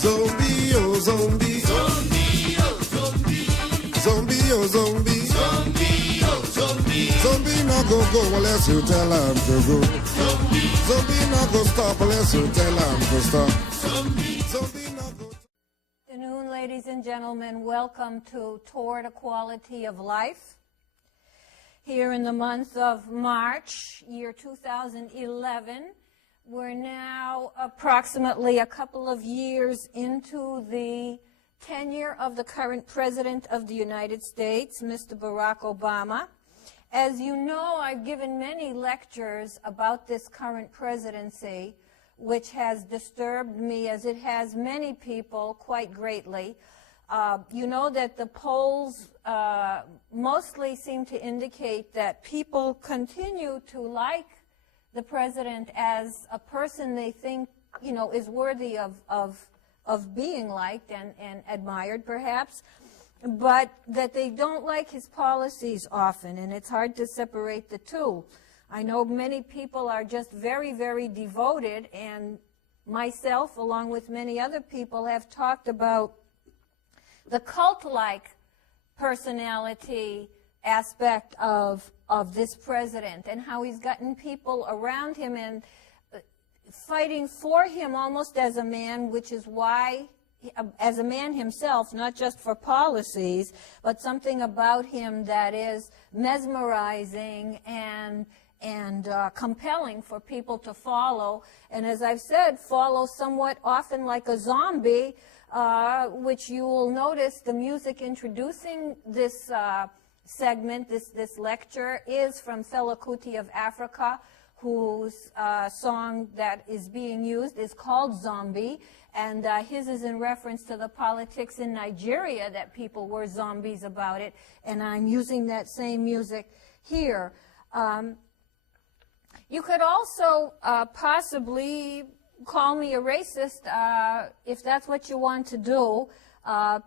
Zombie, oh zombie. Zombie, oh zombie. Zombie, oh zombie. Zombie, oh zombie. Zombie not go go unless you tell him to go. Zombie. Zombie not go stop unless you tell him to stop. Zombie. Zombie not go. Good afternoon, ladies and gentlemen. Welcome to Toward Equality of Life. Here in the month of March, year 2011, we're now approximately a couple of years into the tenure of the current President of the United States, Mr. Barack Obama. As you know, I've given many lectures about this current presidency, which has disturbed me, as it has many people, quite greatly. You know that the polls mostly seem to indicate that people continue to like the president as a person they think, you know, is worthy of being liked and admired, perhaps, but that they don't like his policies often, and it's hard to separate the two. I know many people are just very, very devoted, and myself, along with many other people, have talked about the cult-like personality aspect of this president and how he's gotten people around him and fighting for him almost as a man, which is why, as a man himself, not just for policies, but something about him that is mesmerizing and compelling for people to follow. And as I've said, follow somewhat often like a zombie, which you will notice the music introducing this segment, this lecture, is from Fela Kuti of Africa, whose song that is being used is called Zombie, and his is in reference to the politics in Nigeria, that people were zombies about it, and I'm using that same music here. You could also possibly call me a racist if that's what you want to do.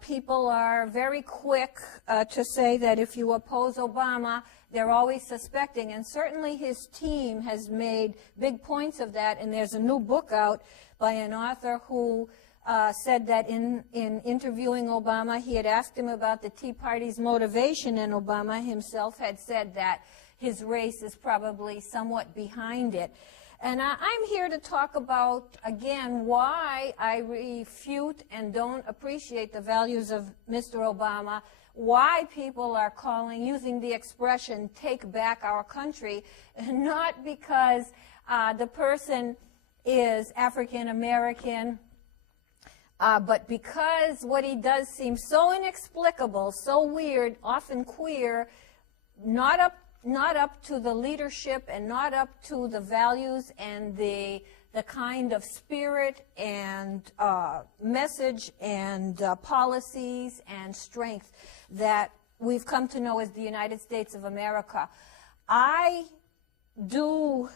People are very quick to say that if you oppose Obama, they're always suspecting, and certainly his team has made big points of that, and there's a new book out by an author who said that in interviewing Obama, he had asked him about the Tea Party's motivation, and Obama himself had said that his race is probably somewhat behind it. And I'm here to talk about, again, why I refute and don't appreciate the values of Mr. Obama, why people are using the expression, take back our country, not because the person is African American, but because what he does seems so inexplicable, so weird, often queer, not up to the leadership and not up to the values and the kind of spirit and message and policies and strength that we've come to know as the United States of America. I do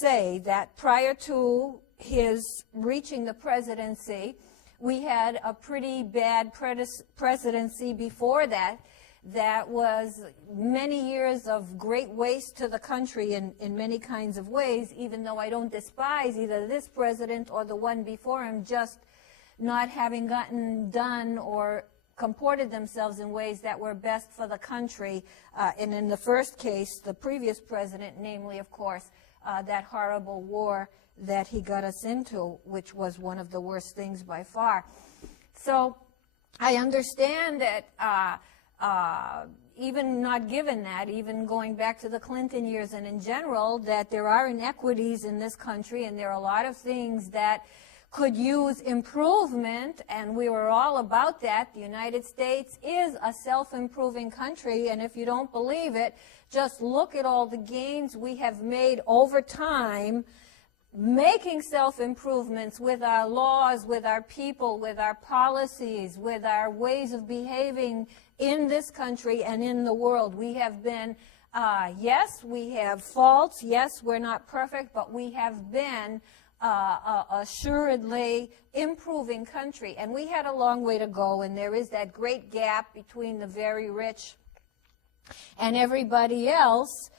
say that prior to his reaching the presidency, we had a pretty bad presidency before that. That was many years of great waste to the country in many kinds of ways, even though I don't despise either this president or the one before him, just not having gotten done or comported themselves in ways that were best for the country. And in the first case, the previous president, namely, of course, that horrible war that he got us into, which was one of the worst things by far. So I understand that even not given that, even going back to the Clinton years and in general, that there are inequities in this country and there are a lot of things that could use improvement, and we were all about that. The United States is a self-improving country, and if you don't believe it, just look at all the gains we have made over time making self-improvements with our laws, with our people, with our policies, with our ways of behaving in this country and in the world. We have been, yes, we have faults. Yes, we're not perfect, but we have been assuredly improving country. And we had a long way to go, and there is that great gap between the very rich and everybody else.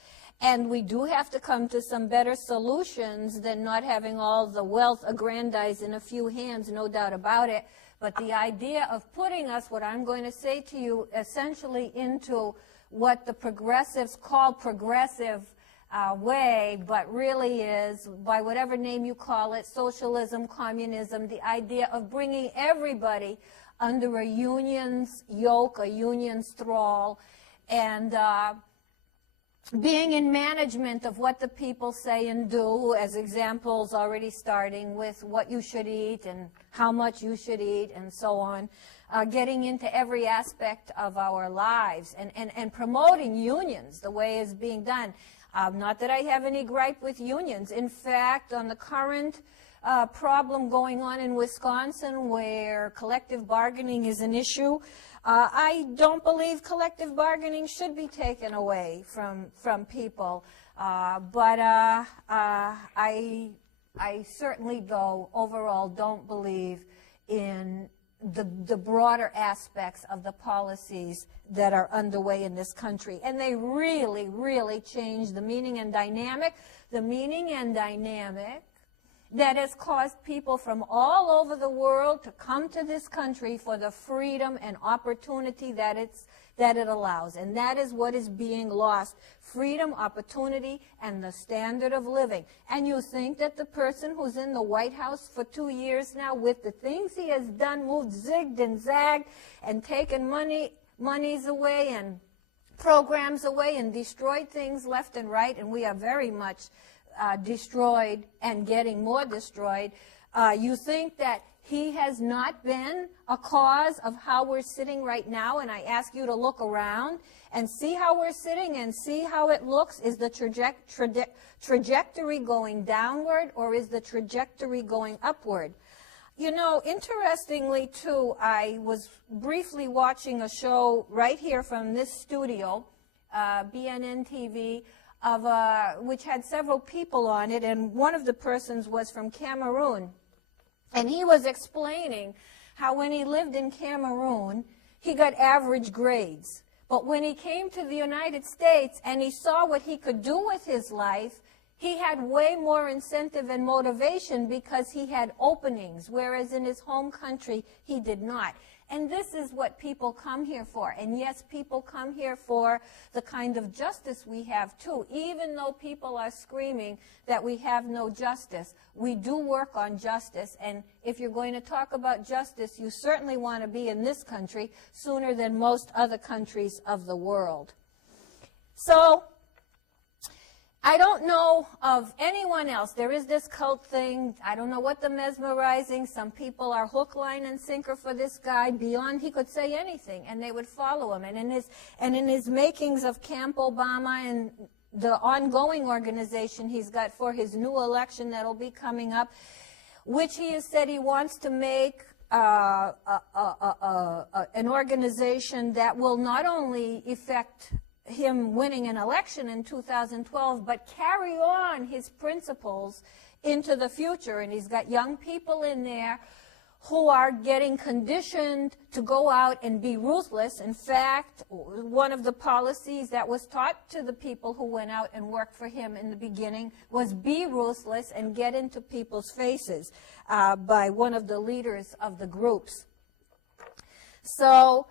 And we do have to come to some better solutions than not having all the wealth aggrandized in a few hands, no doubt about it. But the idea of putting us, what I'm going to say to you, essentially into what the progressives call progressive way, but really is, by whatever name you call it, socialism, communism, the idea of bringing everybody under a union's yoke, a union's thrall, and being in management of what the people say and do, as examples already starting with what you should eat and how much you should eat and so on, getting into every aspect of our lives and promoting unions the way it's being done. Not that I have any gripe with unions. In fact, on the current problem going on in Wisconsin where collective bargaining is an issue, I don't believe collective bargaining should be taken away from people. But I certainly, though, overall don't believe in the broader aspects of the policies that are underway in this country. And they really, really change the meaning and dynamic that has caused people from all over the world to come to this country for the freedom and opportunity that it allows. And that is what is being lost. Freedom, opportunity, and the standard of living. And you think that the person who's in the White House for 2 years now, with the things he has done, moved, zigged and zagged, and taken monies away and programs away and destroyed things left and right, and we are very much destroyed and getting more destroyed. You think that he has not been a cause of how we're sitting right now, and I ask you to look around and see how we're sitting and see how it looks. Is the trajectory going downward, or is the trajectory going upward? You know, interestingly, too, I was briefly watching a show right here from this studio, BNN TV, which had several people on it, and one of the persons was from Cameroon. And he was explaining how when he lived in Cameroon, he got average grades. But when he came to the United States and he saw what he could do with his life, he had way more incentive and motivation because he had openings, whereas in his home country, he did not. And this is what people come here for. And yes, people come here for the kind of justice we have too. Even though people are screaming that we have no justice, we do work on justice. And if you're going to talk about justice, you certainly want to be in this country sooner than most other countries of the world. So I don't know of anyone else. There is this cult thing. I don't know what the mesmerizing. Some people are hook, line, and sinker for this guy. Beyond, he could say anything, and they would follow him. And in his makings of Camp Obama and the ongoing organization he's got for his new election that'll be coming up, which he has said he wants to make an organization that will not only effect him winning an election in 2012, but carry on his principles into the future. And he's got young people in there who are getting conditioned to go out and be ruthless. In fact, one of the policies that was taught to the people who went out and worked for him in the beginning was be ruthless and get into people's faces by one of the leaders of the groups. So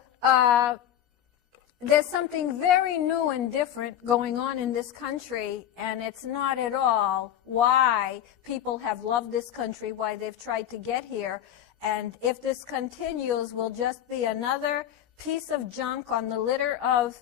there's something very new and different going on in this country, and it's not at all why people have loved this country, why they've tried to get here. And if this continues, will just be another piece of junk on the litter of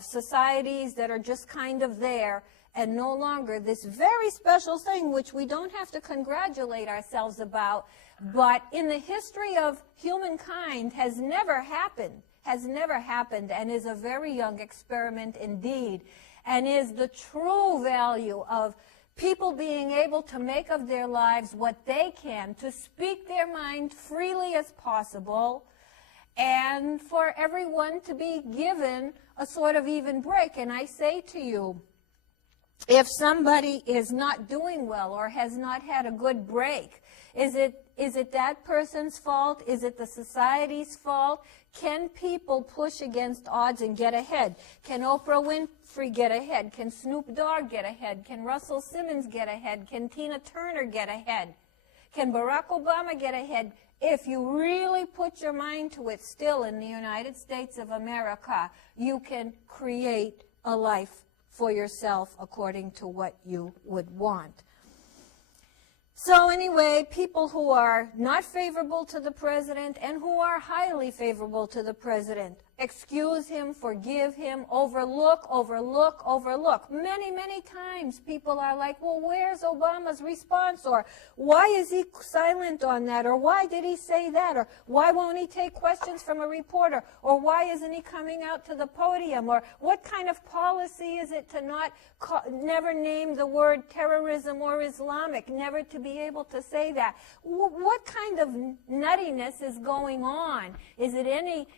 societies that are just kind of there, and no longer this very special thing which we don't have to congratulate ourselves about, but in the history of humankind has never happened, and is a very young experiment indeed, and is the true value of people being able to make of their lives what they can, to speak their mind freely as possible, and for everyone to be given a sort of even break. And I say to you, if somebody is not doing well or has not had a good break, is it that person's fault? Is it the society's fault? Can people push against odds and get ahead? Can Oprah Winfrey get ahead? Can Snoop Dogg get ahead? Can Russell Simmons get ahead? Can Tina Turner get ahead? Can Barack Obama get ahead? If you really put your mind to it, still in the United States of America, you can create a life for yourself according to what you would want. So anyway, people who are not favorable to the president and who are highly favorable to the president, excuse him, forgive him, overlook. Many, many times people are like, well, where's Obama's response? Or why is he silent on that? Or why did he say that? Or why won't he take questions from a reporter? Or why isn't he coming out to the podium? Or what kind of policy is it to never name the word terrorism or Islamic, never to be able to say that? What kind of nuttiness is going on? Is it any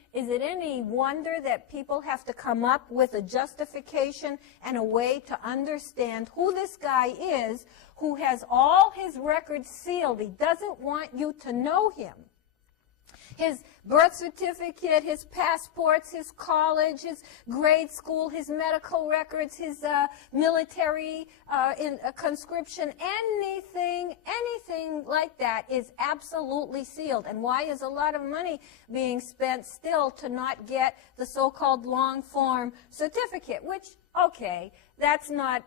wonder that people have to come up with a justification and a way to understand who this guy is, who has all his records sealed? He doesn't want you to know him. His birth certificate, his passports, his college, his grade school, his medical records, his military conscription, anything like that is absolutely sealed. And why is a lot of money being spent still to not get the so-called long-form certificate? Which, okay, that's not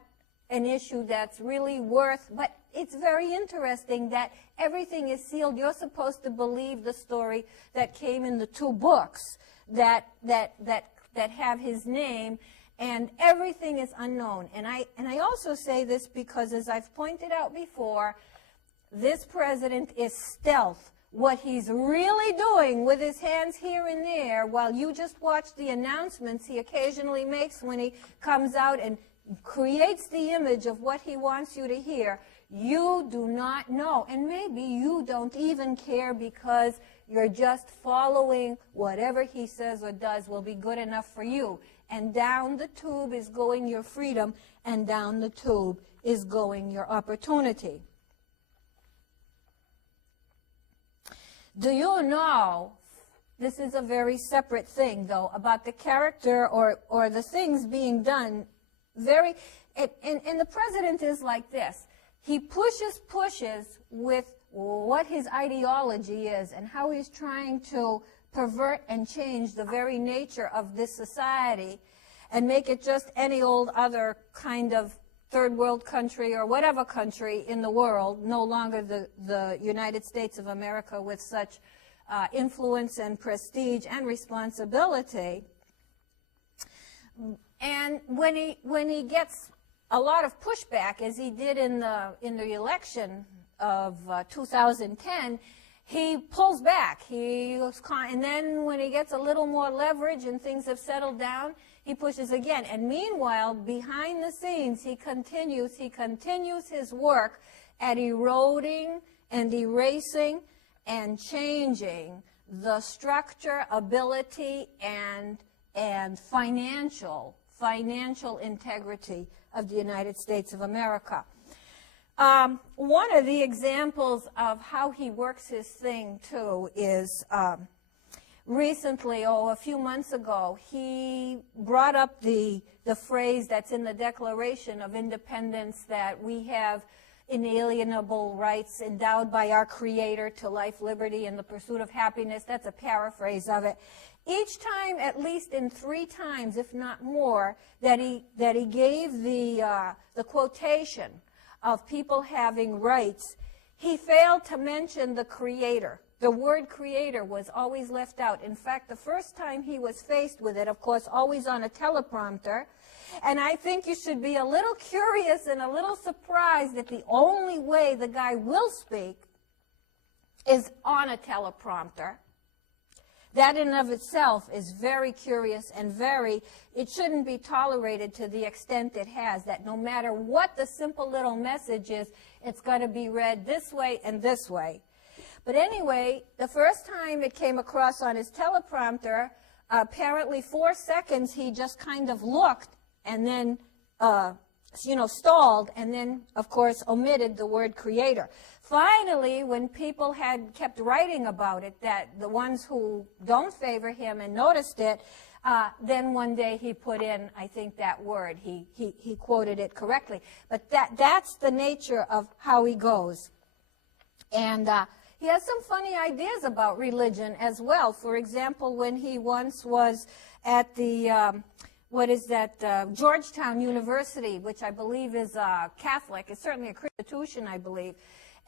an issue that's really worth, but it's very interesting that everything is sealed. You're supposed to believe the story that came in the two books that have his name, and everything is unknown. And I also say this because, as I've pointed out before, this president is stealth. What he's really doing with his hands here and there, while you just watch the announcements he occasionally makes when he comes out and creates the image of what he wants you to hear, you do not know. And maybe you don't even care because you're just following whatever he says or does will be good enough for you. And down the tube is going your freedom, and down the tube is going your opportunity. Do you know, this is a very separate thing, though, about the character or the things being done. And the president is like this. He pushes with what his ideology is and how he's trying to pervert and change the very nature of this society and make it just any old other kind of third world country or whatever country in the world, no longer the United States of America with such influence and prestige and responsibility. And when he gets a lot of pushback, as he did in the election of 2010, he pulls back. And then when he gets a little more leverage and things have settled down, he pushes again. And meanwhile, behind the scenes, he continues his work at eroding and erasing and changing the structure, ability, and financial integrity of the United States of America. One of the examples of how he works his thing, too, is recently, a few months ago, he brought up the phrase that's in the Declaration of Independence that we have inalienable rights endowed by our Creator to life, liberty, and the pursuit of happiness. That's a paraphrase of it. Each time, at least in 3 times, if not more, that he gave the quotation of people having rights, he failed to mention the Creator. The word Creator was always left out. In fact, the first time he was faced with it, of course, always on a teleprompter, and I think you should be a little curious and a little surprised that the only way the guy will speak is on a teleprompter. That in and of itself is very curious and it shouldn't be tolerated to the extent it has, that no matter what the simple little message is, it's going to be read this way and this way. But anyway, the first time it came across on his teleprompter, apparently 4 seconds he just kind of looked and then stalled, and then, of course, omitted the word creator. Finally, when people had kept writing about it, that the ones who don't favor him and noticed it, then one day he put in, I think, that word. He quoted it correctly. But that's the nature of how he goes. And he has some funny ideas about religion as well. For example, when he once was at the Georgetown University, which I believe is Catholic. It's certainly a Christian institution, I believe.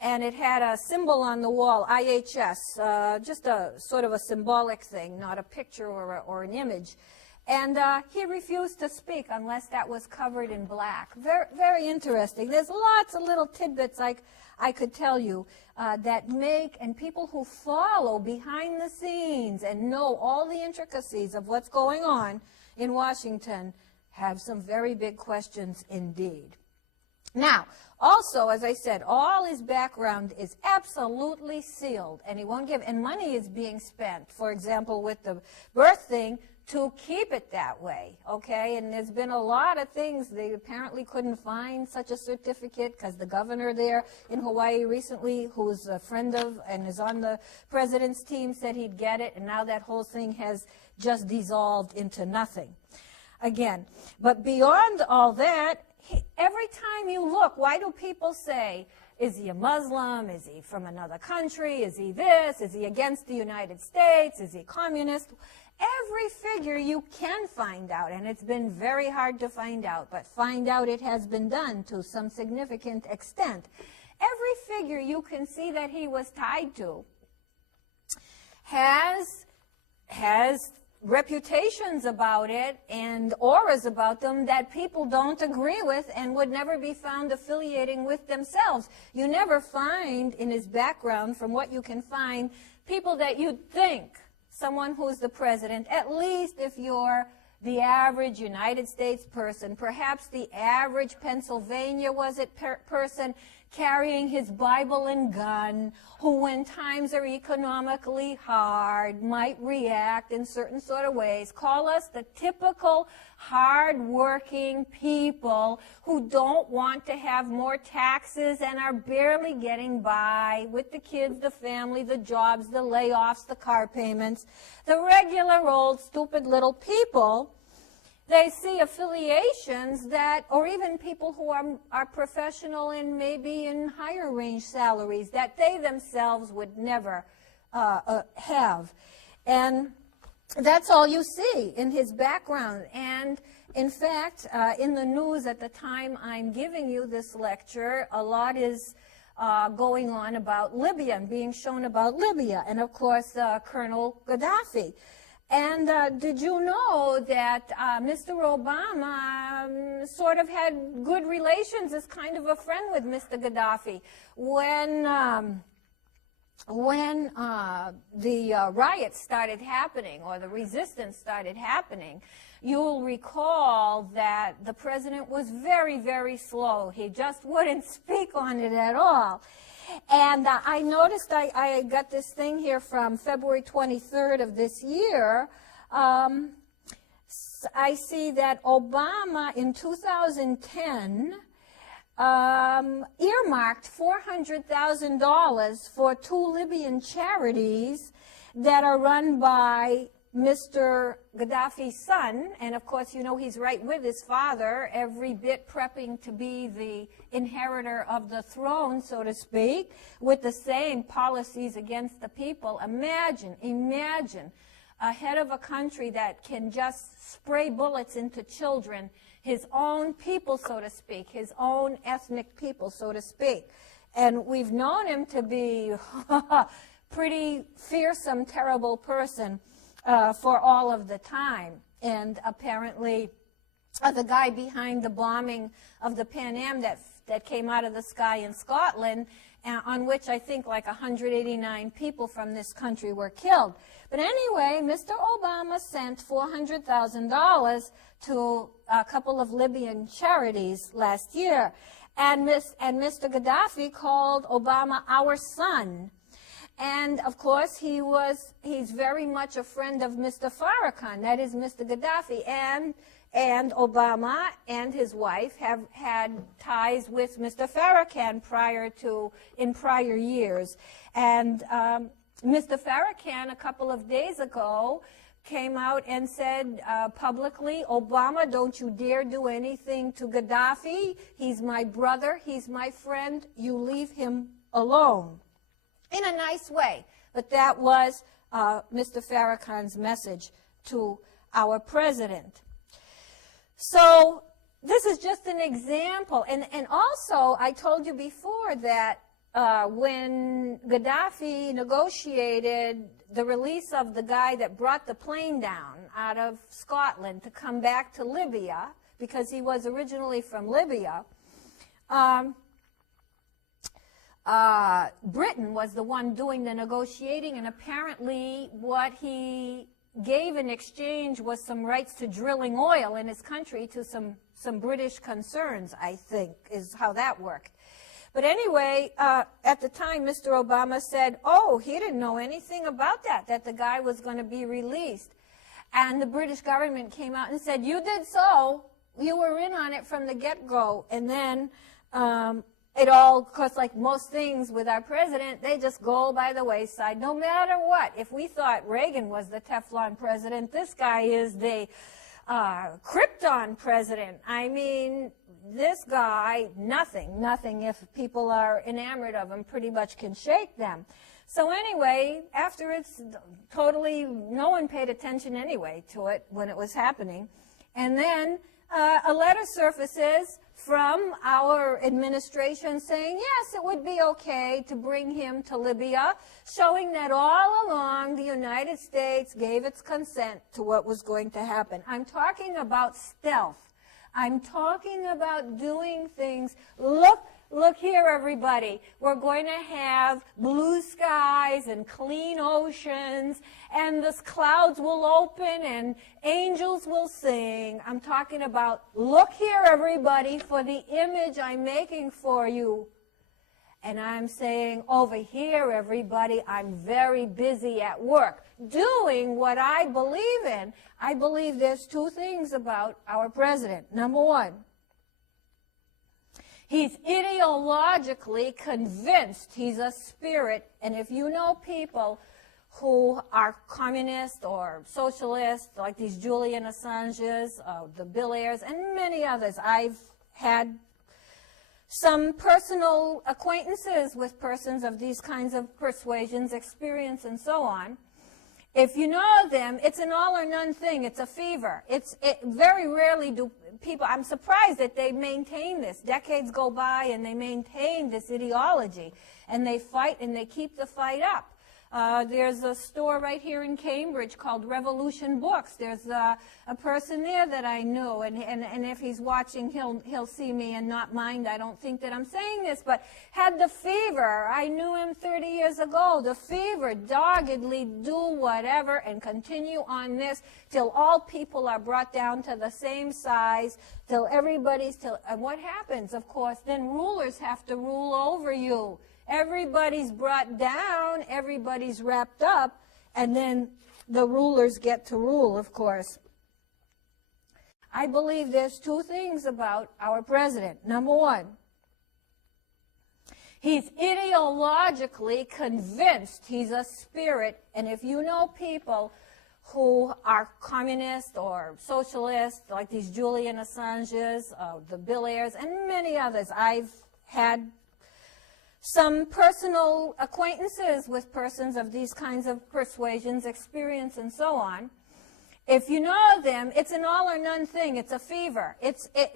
And it had a symbol on the wall, IHS, just a sort of a symbolic thing, not a picture or an image. And he refused to speak unless that was covered in black. Very, very interesting. There's lots of little tidbits I could tell you that make, and people who follow behind the scenes and know all the intricacies of what's going on in Washington have some very big questions indeed. Now, also, as I said, all his background is absolutely sealed, and he won't give, and money is being spent, for example, with the birth thing, to keep it that way, okay? And there's been a lot of things. They apparently couldn't find such a certificate because the governor there in Hawaii recently, who's a friend of and is on the president's team, said he'd get it, and now that whole thing has just dissolved into nothing again. But beyond all that, every time you look, why do people say, is he a Muslim? Is he from another country? Is he this? Is he against the United States? Is he communist? Every figure you can find out, and it's been very hard to find out, but find out it has been done to some significant extent. Every figure you can see that he was tied to has reputations about it and auras about them that people don't agree with and would never be found affiliating with themselves. You never find in his background, from what you can find, people that you'd think someone who's the president, at least if you're the average United States person, perhaps the average Pennsylvania person carrying his Bible and gun, who when times are economically hard might react in certain sort of ways. Call us the typical hard-working people who don't want to have more taxes and are barely getting by with the kids, the family, the jobs, the layoffs, the car payments. The regular old stupid little people, they see affiliations that, or even people who are professional and maybe in higher range salaries, that they themselves would never have. And that's all you see in his background. And in fact, in the news at the time I'm giving you this lecture, a lot is going on about Libya and being shown about Libya, and of course Colonel Gaddafi. And did you know that Mr. Obama sort of had good relations as kind of a friend with Mr. Gaddafi? When the riots started happening, or the resistance started happening, you'll recall that the president was very, very slow. He just wouldn't speak on it at all. And I noticed I got this thing here from February 23rd of this year. I see that Obama in 2010 earmarked $400,000 for 2 Libyan charities that are run by Mr. Gaddafi's son, and of course, you know, he's right with his father, every bit prepping to be the inheritor of the throne, so to speak, with the same policies against the people. Imagine a head of a country that can just spray bullets into children, his own people, so to speak, his own ethnic people, so to speak. And we've known him to be a pretty fearsome, terrible person for all of the time. And apparently the guy behind the bombing of the Pan Am that came out of the sky in Scotland, on which I think like 189 people from this country were killed. But anyway, Mr. Obama sent $400,000 to a couple of Libyan charities last year. And Mr. Gaddafi called Obama our son. And of course, he's very much a friend of Mr. Farrakhan, that is Mr. Gaddafi. And And Obama and his wife have had ties with Mr. Farrakhan in prior years. And Mr. Farrakhan, a couple of days ago, came out and said publicly, Obama, don't you dare do anything to Gaddafi. He's my brother. He's my friend. You leave him alone. In a nice way. But that was Mr. Farrakhan's message to our president. So this is just an example. And also, I told you before that when Gaddafi negotiated the release of the guy that brought the plane down out of Scotland to come back to Libya, because he was originally from Libya, Britain was the one doing the negotiating, and apparently what he gave in exchange was some rights to drilling oil in his country to some British concerns, I think, is how that worked. But anyway, at the time, Mr. Obama said, oh, he didn't know anything about that the guy was going to be released. And the British government came out and said, you did so. You were in on it from the get-go. And then it all, of course, like most things with our president, they just go by the wayside, no matter what. If we thought Reagan was the Teflon president, this guy is the Krypton president. I mean, this guy, nothing if people are enamored of him, pretty much can shake them. So anyway, after it's totally, no one paid attention anyway to it when it was happening. And then a letter surfaces from our administration saying, yes, it would be okay to bring him to Libya, showing that all along the United States gave its consent to what was going to happen. I'm talking about stealth. I'm talking about doing things. Look here, everybody. We're going to have blue skies and clean oceans, and the clouds will open and angels will sing. I'm talking about, look here, everybody, for the image I'm making for you. And I'm saying, over here, everybody, I'm very busy at work doing what I believe in. I believe there's two things about our president. Number one, he's ideologically convinced he's a spirit. And if you know people who are communist or socialist, like these Julian Assanges, the Bill Ayers, and many others, I've had some personal acquaintances with persons of these kinds of persuasions, experience, and so on. If you know them, it's an all or none thing. It's a fever. Very rarely do people, I'm surprised that they maintain this. Decades go by and they maintain this ideology. And they fight and they keep the fight up. There's a store right here in Cambridge called Revolution Books. There's a person there that I know, and if he's watching, he'll see me and not mind. I don't think that I'm saying this, but had the fever. I knew him 30 years ago. The fever, doggedly do whatever and continue on this till all people are brought down to the same size, till and what happens, of course, then rulers have to rule over you. Everybody's brought down, everybody's wrapped up, and then the rulers get to rule, of course. I believe there's two things about our president. Number one, he's ideologically convinced he's a spirit, and if you know people who are communist or socialist, like these Julian Assanges, the Bill Ayers, and many others, I've had some personal acquaintances with persons of these kinds of persuasions, experience, and so on. If you know them, it's an all or none thing. It's a fever.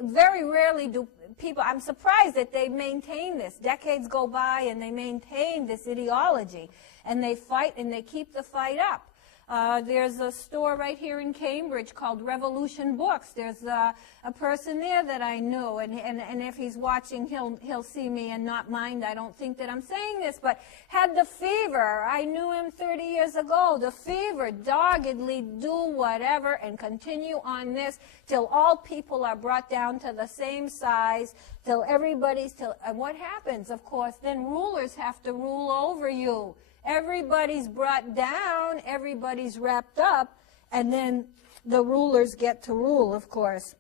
Very rarely do people, I'm surprised that they maintain this. Decades go by and they maintain this ideology. And they fight and they keep the fight up. There's a store right here in Cambridge called Revolution Books. There's a person there that I know, and if he's watching, he'll see me and not mind. I don't think that I'm saying this, but had the fever. I knew him 30 years ago. The fever, doggedly do whatever and continue on this till all people are brought down to the same size, till and what happens, of course, then rulers have to rule over you. Everybody's brought down, everybody's wrapped up, and then the rulers get to rule, of course.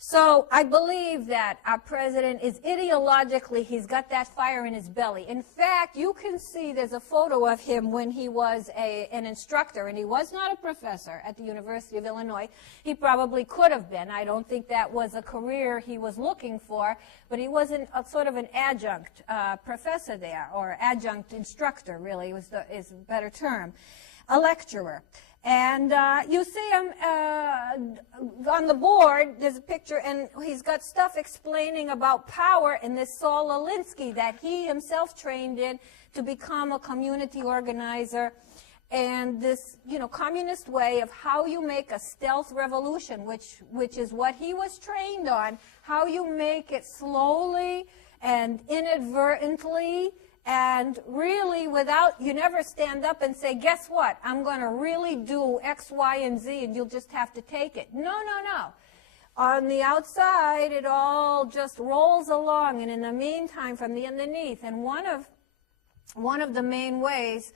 So I believe that our president is ideologically, he's got that fire in his belly. In fact, you can see there's a photo of him when he was an instructor, and he was not a professor at the University of Illinois. He probably could have been. I don't think that was a career he was looking for, but he was a sort of an adjunct professor there, or adjunct instructor, really, is a better term, a lecturer. And you see him on the board, there's a picture, and he's got stuff explaining about power in this Saul Alinsky that he himself trained in to become a community organizer, and this, communist way of how you make a stealth revolution, which is what he was trained on, how you make it slowly and inadvertently, and really you never stand up and say, guess what, I'm going to really do X, Y, and Z, and you'll just have to take it. No. On the outside, it all just rolls along, and in the meantime, from the underneath, and one of the main ways,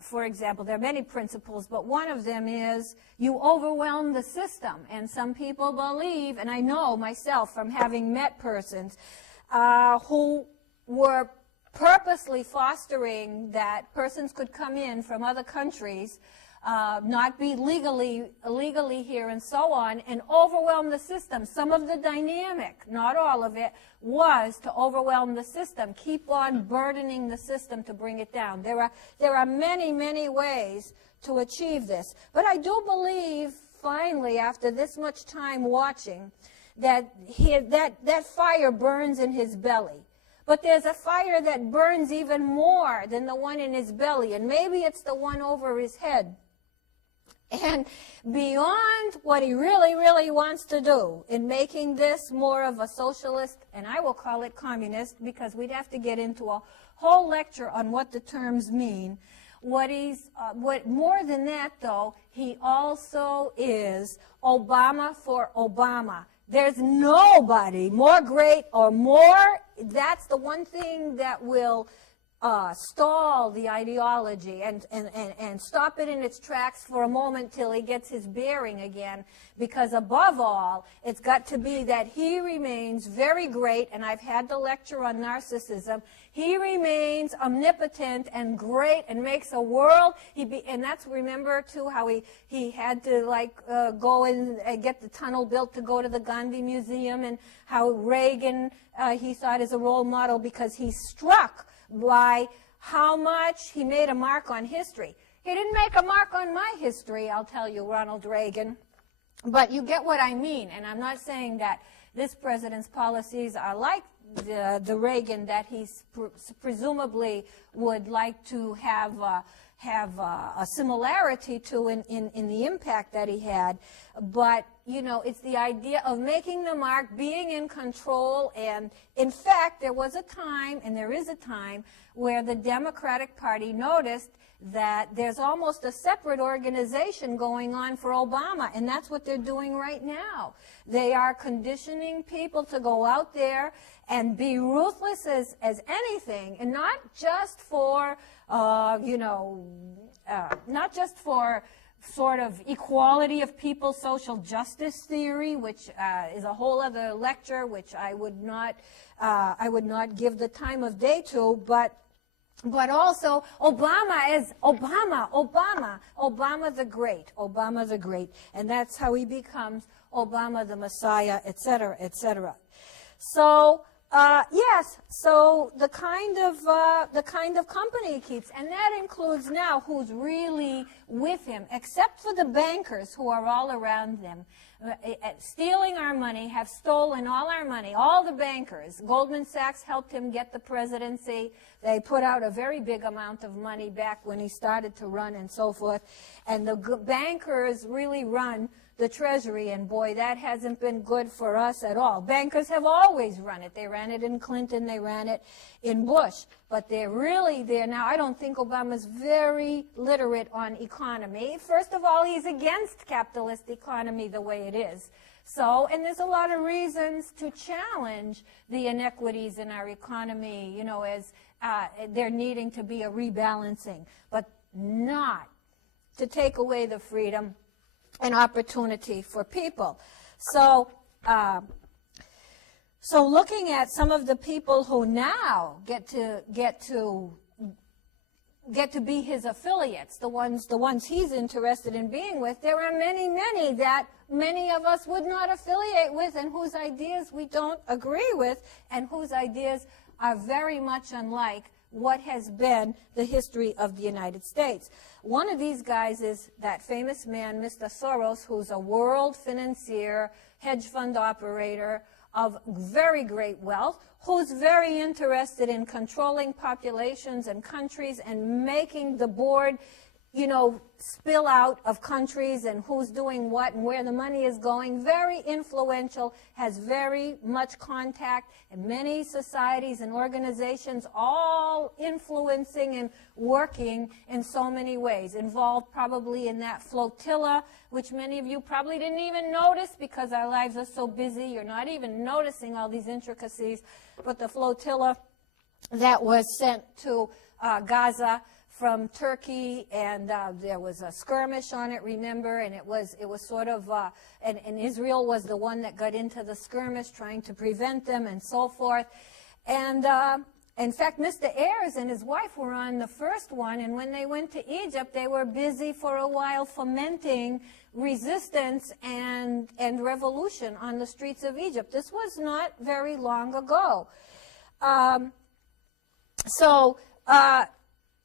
for example, there are many principles, but one of them is you overwhelm the system, and some people believe, and I know myself from having met persons who were purposely fostering that persons could come in from other countries, not be legally here and so on, and overwhelm the system. Some of the dynamic, not all of it, was to overwhelm the system, keep on burdening the system to bring it down. There are many, many ways to achieve this. But I do believe, finally, after this much time watching, that fire burns in his belly. But there's a fire that burns even more than the one in his belly, and maybe it's the one over his head. And beyond what he really, really wants to do in making this more of a socialist, and I will call it communist, because we'd have to get into a whole lecture on what the terms mean. What more than that, though, he also is Obama for Obama. There's nobody more great or more. That's the one thing that will stall the ideology and stop it in its tracks for a moment till he gets his bearing again. Because above all, it's got to be that he remains very great, and I've had the lecture on narcissism. He remains omnipotent and great and makes a world. And that's, remember, too, how he had to, go and get the tunnel built to go to the Gandhi Museum, and how Reagan, he thought as a role model because he's struck by how much he made a mark on history. He didn't make a mark on my history, I'll tell you, Ronald Reagan. But you get what I mean, and I'm not saying that this president's policies are like the Reagan that he presumably would like to have a similarity to in the impact that he had. But, it's the idea of making the mark, being in control, and in fact, there was a time, and there is a time, where the Democratic Party noticed that there's almost a separate organization going on for Obama, and that's what they're doing right now. They are conditioning people to go out there and be ruthless as anything, and not just for, not just for sort of equality of people, social justice theory, which is a whole other lecture, which I would not give the time of day to, but also Obama is Obama the Great, and that's how he becomes Obama the Messiah, etc., etc. So yes, so the kind of company he keeps, and that includes now who's really with him, except for the bankers who are all around them, stealing our money, have stolen all our money, all the bankers. Goldman Sachs helped him get the presidency. They put out a very big amount of money back when he started to run and so forth. And the bankers really run the Treasury, and boy, that hasn't been good for us at all. Bankers have always run it. They ran it in Clinton, they ran it in Bush, but they're really there now. I don't think Obama's very literate on economy. First of all, he's against capitalist economy the way it is. So, and there's a lot of reasons to challenge the inequities in our economy, as there needing to be a rebalancing, but not to take away the freedom and opportunity for people. So, so looking at some of the people who now get to be his affiliates, the ones he's interested in being with, there are many that many of us would not affiliate with, and whose ideas we don't agree with, and whose ideas are very much unlike what has been the history of the United States. One of these guys is that famous man, Mr. Soros, who's a world financier, hedge fund operator of very great wealth, who's very interested in controlling populations and countries and making the board, you know, spill out of countries and who's doing what and where the money is going. Very influential, has very much contact in many societies and organizations, all influencing and working in so many ways. Involved probably in that flotilla, which many of you probably didn't even notice because our lives are so busy. You're not even noticing all these intricacies. But the flotilla that was sent to Gaza from Turkey, and there was a skirmish on it, remember, and it was sort of, and Israel was the one that got into the skirmish, trying to prevent them and so forth. And in fact, Mr. Ayers and his wife were on the first one, and when they went to Egypt, they were busy for a while fomenting resistance and revolution on the streets of Egypt. This was not very long ago.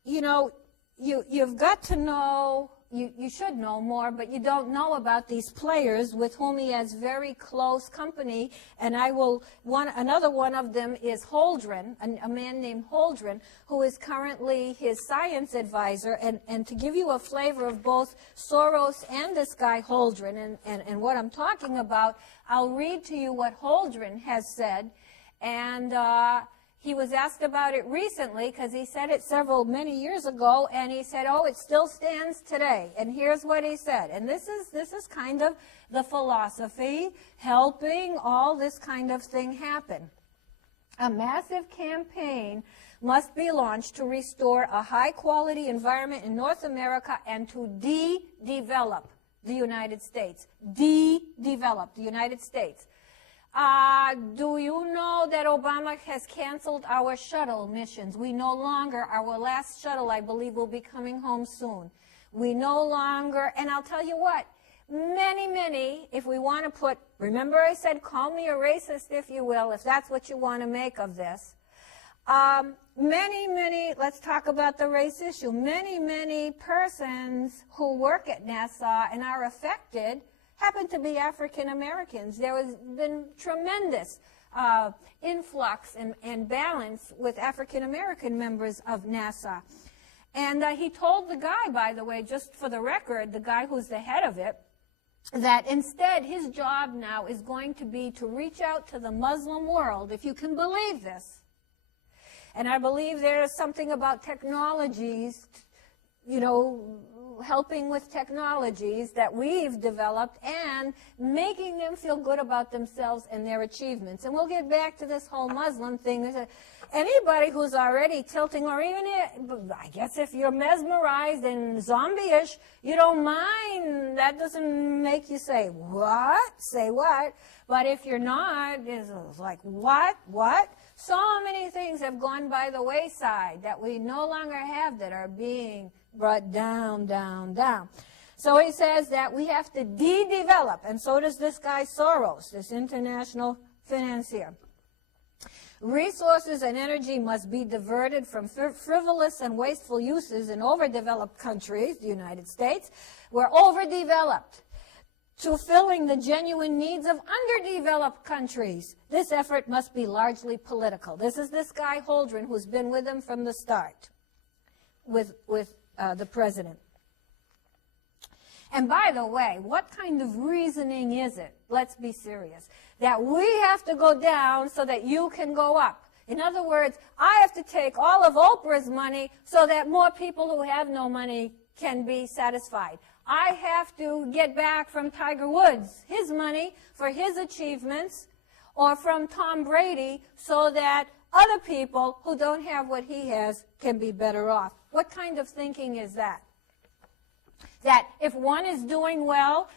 You know, you've got to know, you should know more, but you don't know about these players with whom he has very close company. And another one of them is Holdren, a man named Holdren, who is currently his science advisor. And to give you a flavor of both Soros and this guy Holdren and what I'm talking about, I'll read to you what Holdren has said. And he was asked about it recently because he said it many years ago, and he said, oh, it still stands today. And here's what he said. And this is kind of the philosophy helping all this kind of thing happen. A massive campaign must be launched to restore a high-quality environment in North America and to de-develop the United States. De-develop the United States. Do you know that Obama has canceled our shuttle missions? We no longer, our last shuttle, I believe, will be coming home soon. We no longer, and I'll tell you what, many, if we want to put, remember I said call me a racist if you will, if that's what you want to make of this. Many, let's talk about the race issue. Many persons who work at NASA and are affected happen to be African Americans. There has been tremendous influx and balance with African American members of NASA. And he told the guy, by the way, just for the record, the guy who's the head of it, that instead his job now is going to be to reach out to the Muslim world, if you can believe this. And I believe there is something about technologies, you know, helping with technologies that we've developed and making them feel good about themselves and their achievements. And we'll get back to this whole Muslim thing. Anybody who's already tilting, or even, I guess if you're mesmerized and zombie-ish, you don't mind. That doesn't make you say, what? Say what? But if you're not, it's like, what? So many things have gone by the wayside that we no longer have that are being brought down. So he says that we have to de-develop, and so does this guy Soros, this international financier. Resources and energy must be diverted from frivolous and wasteful uses in overdeveloped countries, the United States. We're overdeveloped, to filling the genuine needs of underdeveloped countries. This effort must be largely political. This is this guy Holdren, who's been with him from the start, with the president. And by the way, what kind of reasoning is it, let's be serious, that we have to go down so that you can go up? In other words, I have to take all of Oprah's money so that more people who have no money can be satisfied. I have to get back from Tiger Woods his money for his achievements, or from Tom Brady, so that other people who don't have what he has can be better off. What kind of thinking is that? That if one is doing well,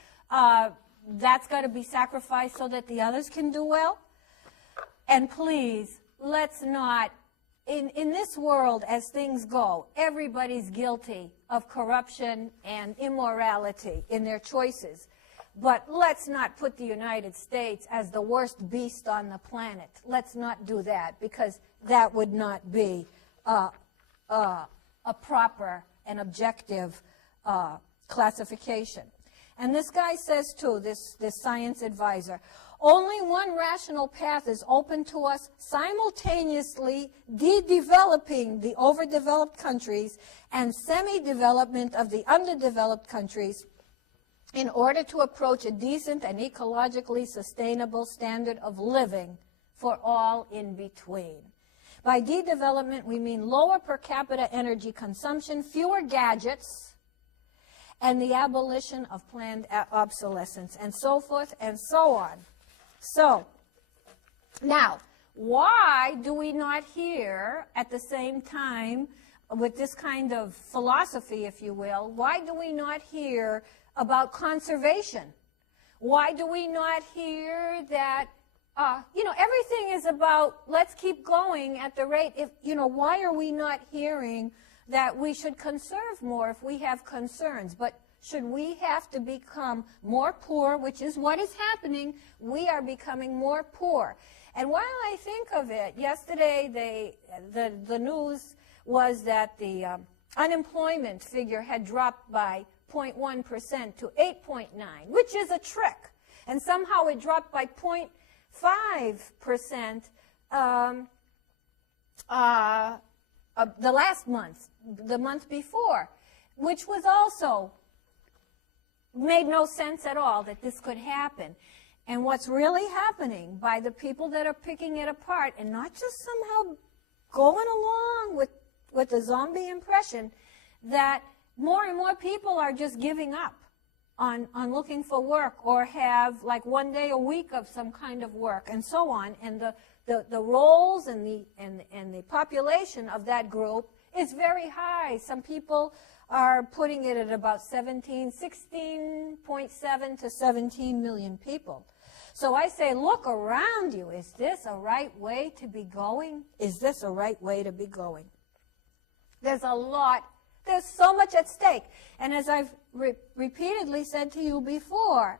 that's got to be sacrificed so that the others can do well. And please, let's not, in this world as things go, everybody's guilty of corruption and immorality in their choices. But let's not put the United States as the worst beast on the planet. Let's not do that, because that would not be a proper and objective classification. And this guy says, too, this science advisor, only one rational path is open to us, simultaneously de-developing the overdeveloped countries and semi-development of the underdeveloped countries in order to approach a decent and ecologically sustainable standard of living for all in between. By de-development, we mean lower per capita energy consumption, fewer gadgets, and the abolition of planned obsolescence, and so forth and so on. So, now, why do we not hear at the same time, with this kind of philosophy, if you will, why do we not hear about conservation? Why do we not hear that, everything is about let's keep going at the rate, why are we not hearing that we should conserve more if we have concerns? But should we have to become more poor, which is what is happening, we are becoming more poor. And while I think of it, yesterday the news was that the unemployment figure had dropped by 0.1% to 8.9, which is a trick. And somehow it dropped by 0.5% the last month, the month before, which was also made no sense at all that this could happen. And what's really happening by the people that are picking it apart and not just somehow going along with the zombie impression, that more and more people are just giving up on looking for work, or have like 1 day a week of some kind of work and so on. And the roles and the population of that group is very high. Some people are putting it at about 16.7 to 17 million people. So I say, look around you. Is this a right way to be going? Is this a right way to be going? There's so much at stake. And as I've repeatedly said to you before,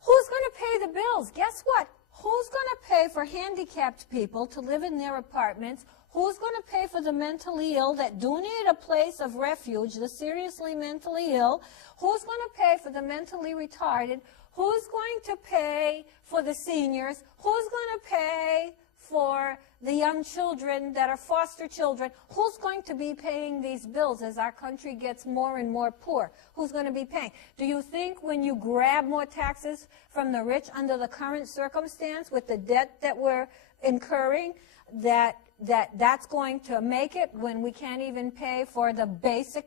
who's going to pay the bills? Guess what? Who's going to pay for handicapped people to live in their apartments? Who's going to pay for the mentally ill that do need a place of refuge, the seriously mentally ill? Who's going to pay for the mentally retarded? Who's going to pay for the seniors? Who's going to pay for the young children that are foster children? Who's going to be paying these bills as our country gets more and more poor? Who's going to be paying? Do you think when you grab more taxes from the rich under the current circumstance with the debt that we're incurring, that's going to make it when we can't even pay for the basic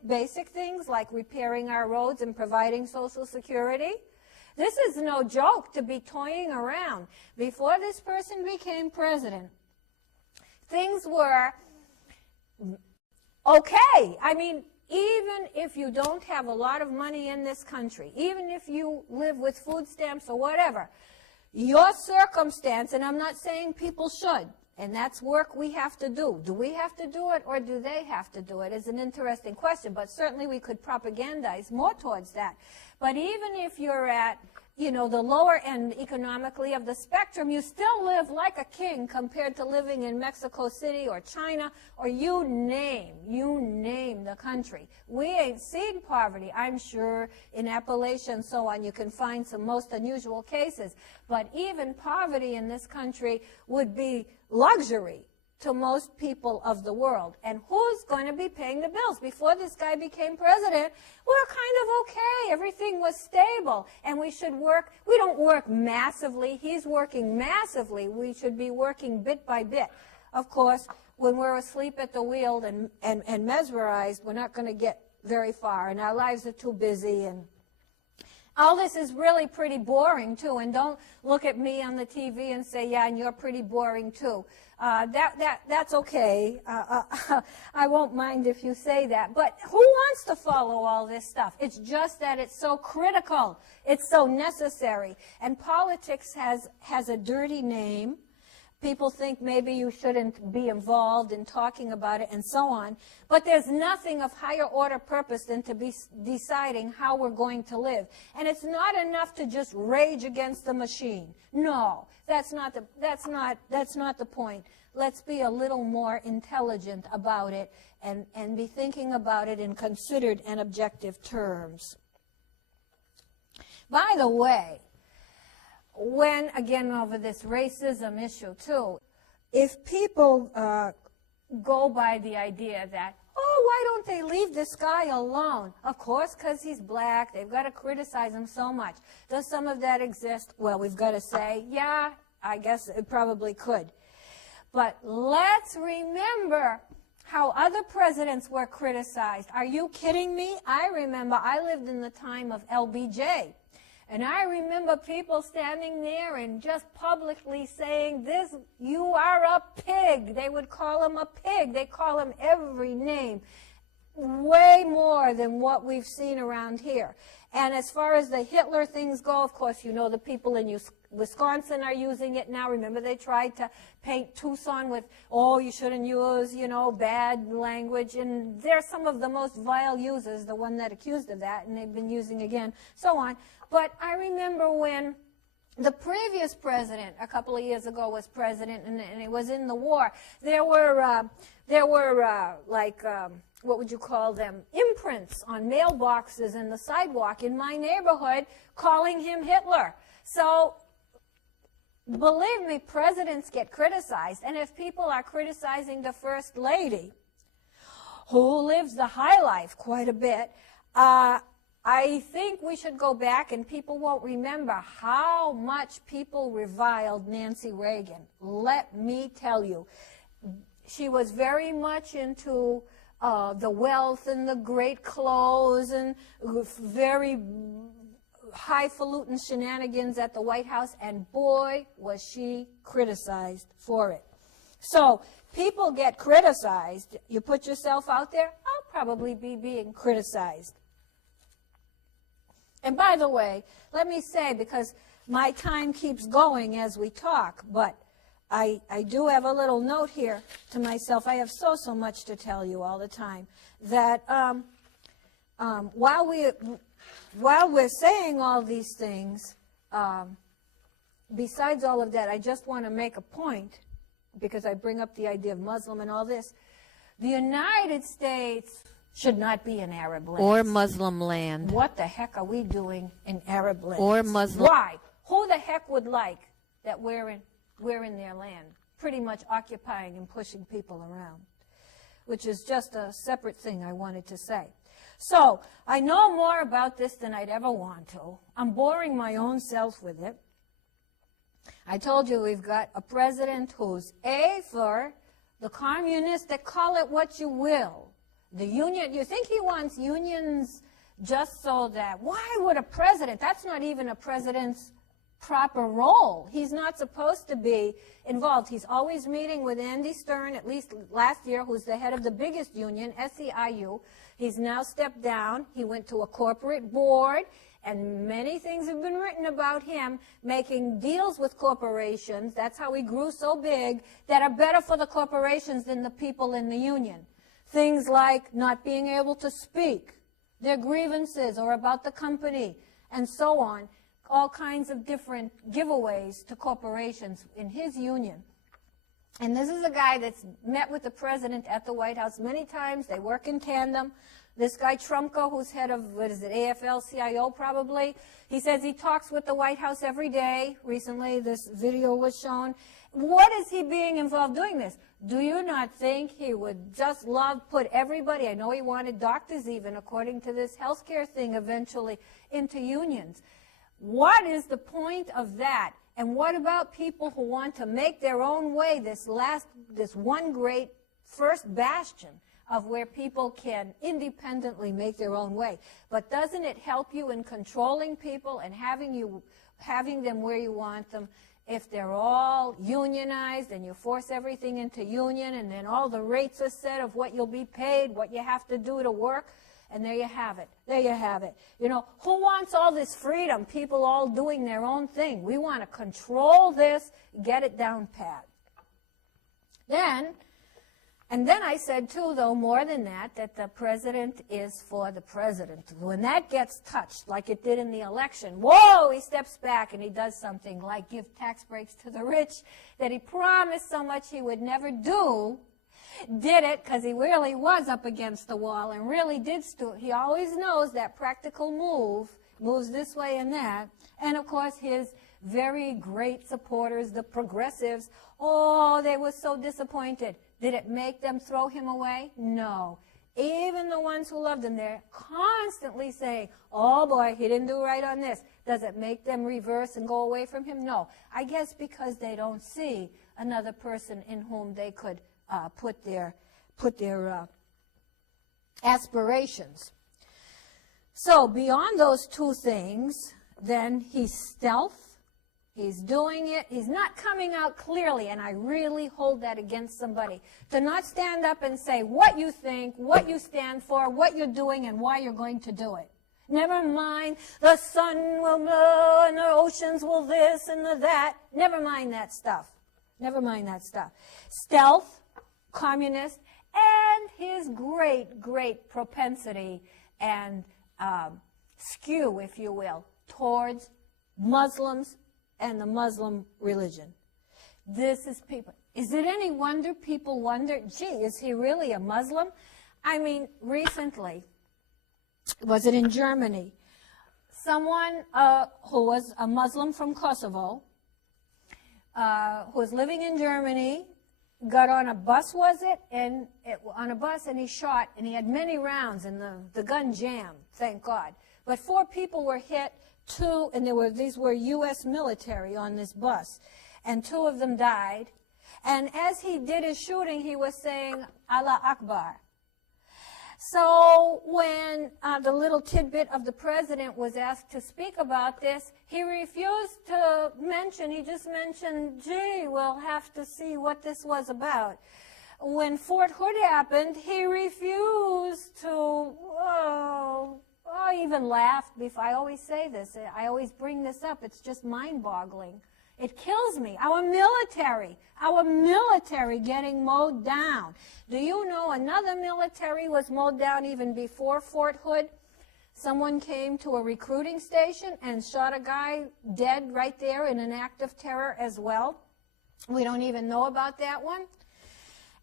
things like repairing our roads and providing Social Security? This is no joke to be toying around. Before this person became president, things were okay. I mean, even if you don't have a lot of money in this country, even if you live with food stamps or whatever, your circumstance, and I'm not saying people should, and that's work we have to do. Do we have to do it, or do they have to do it? Is an interesting question, but certainly we could propagandize more towards that. But even if you're at, the lower end economically of the spectrum, you still live like a king compared to living in Mexico City or China, or you name the country. We ain't seen poverty. I'm sure in Appalachia and so on you can find some most unusual cases. But even poverty in this country would be luxury to most people of the world. And who's going to be paying the bills? Before this guy became president, we're kind of okay. Everything was stable. And we should work. We don't work massively. He's working massively. We should be working bit by bit. Of course, when we're asleep at the wheel and mesmerized, we're not going to get very far. And our lives are too busy. All this is really pretty boring, too, and don't look at me on the TV and say, yeah, and you're pretty boring, too. That's okay. I won't mind if you say that. But who wants to follow all this stuff? It's just that it's so critical. It's so necessary. And politics has a dirty name. People think maybe you shouldn't be involved in talking about it and so on. But there's nothing of higher order purpose than to be deciding how we're going to live. And it's not enough to just rage against the machine. No, that's not the point. Let's be a little more intelligent about it and be thinking about it in considered and objective terms. By the way, when, again, over this racism issue, too, if people go by the idea that, oh, why don't they leave this guy alone? Of course, because he's black. They've got to criticize him so much. Does some of that exist? Well, we've got to say, yeah, I guess it probably could. But let's remember how other presidents were criticized. Are you kidding me? I remember I lived in the time of LBJ. And I remember people standing there and just publicly saying, "This, you are a pig." They would call him a pig. They call him every name, way more than what we've seen around here. And as far as the Hitler things go, of course, you know the people in Wisconsin are using it now. Remember, they tried to paint Tucson with, oh, you shouldn't use, bad language. And they're some of the most vile users, the one that accused of that, and they've been using again, so on. But I remember when the previous president, a couple of years ago, was president, and it was in the war, there were what would you call them, imprints on mailboxes in the sidewalk in my neighborhood calling him Hitler. So, believe me, presidents get criticized, and if people are criticizing the First Lady, who lives the high life quite a bit, I think we should go back, and people won't remember how much people reviled Nancy Reagan. Let me tell you, she was very much into the wealth and the great clothes and very highfalutin shenanigans at the White House, and boy, was she criticized for it. So people get criticized. You put yourself out there, I'll probably be being criticized. And by the way, let me say, because my time keeps going as we talk, but I do have a little note here to myself. I have so much to tell you all the time, that while we're saying all these things, besides all of that, I just want to make a point, because I bring up the idea of Muslim and all this. The United States should not be in Arab land. Or Muslim land. What the heck are we doing in Arab land? Or Muslim. Why? Who the heck would like that we're in their land, pretty much occupying and pushing people around? Which is just a separate thing I wanted to say. So, I know more about this than I'd ever want to. I'm boring my own self with it. I told you we've got a president who's A, for the communistic, call it what you will. The union, you think he wants unions just so that, why would a president, that's not even a president's proper role. He's not supposed to be involved. He's always meeting with Andy Stern, at least last year, who's the head of the biggest union, SEIU. He's now stepped down. He went to a corporate board, and many things have been written about him making deals with corporations. That's how he grew so big, that are better for the corporations than the people in the union. Things like not being able to speak, their grievances, or about the company, and so on. All kinds of different giveaways to corporations in his union. And this is a guy that's met with the president at the White House many times. They work in tandem. This guy Trumka, who's head of, AFL-CIO probably, he says he talks with the White House every day. Recently, this video was shown. What is he being involved doing this? Do you not think he would just put everybody, I know he wanted doctors even, according to this healthcare thing eventually, into unions. What is the point of that? And what about people who want to make their own way, this one great first bastion of where people can independently make their own way. But doesn't it help you in controlling people and having them where you want them? If they're all unionized and you force everything into union and then all the rates are set of what you'll be paid, what you have to do to work, and there you have it. There you have it. You know, who wants all this freedom? People all doing their own thing. We want to control this, get it down pat. And then I said, too, though, more than that the president is for the president. When that gets touched, like it did in the election, whoa, he steps back and he does something like give tax breaks to the rich that he promised so much he would never do, did it because he really was up against the wall and really did he always knows that practical moves this way and that. And, of course, his very great supporters, the progressives, oh, they were so disappointed. Did it make them throw him away? No. Even the ones who loved him, they're constantly saying, oh boy, he didn't do right on this. Does it make them reverse and go away from him? No. I guess because they don't see another person in whom they could put their aspirations. So beyond those two things, then he's stealth. He's doing it. He's not coming out clearly, and I really hold that against somebody. To not stand up and say what you think, what you stand for, what you're doing, and why you're going to do it. Never mind the sun will blow and the oceans will this and the that. Never mind that stuff. Never mind that stuff. Stealth, communist, and his great, great propensity and skew, if you will, towards Muslims and the Muslim religion. This is people. Is it any wonder people wonder, gee, is he really a Muslim? I mean, recently, was it in Germany? Someone who was a Muslim from Kosovo, who was living in Germany, got on a bus, and he shot, and he had many rounds, and the gun jammed, thank God. But 4 people were hit, and these were U.S. military on this bus, and 2 of them died. And as he did his shooting, he was saying, Allah Akbar. So when the little tidbit of the president was asked to speak about this, he refused to mention, he just mentioned, gee, we'll have to see what this was about. When Fort Hood happened, he refused to, I even laughed before. I always say this. I always bring this up. It's just mind-boggling. It kills me. Our military getting mowed down. Do you know another military was mowed down even before Fort Hood? Someone came to a recruiting station and shot a guy dead right there in an act of terror as well. We don't even know about that one.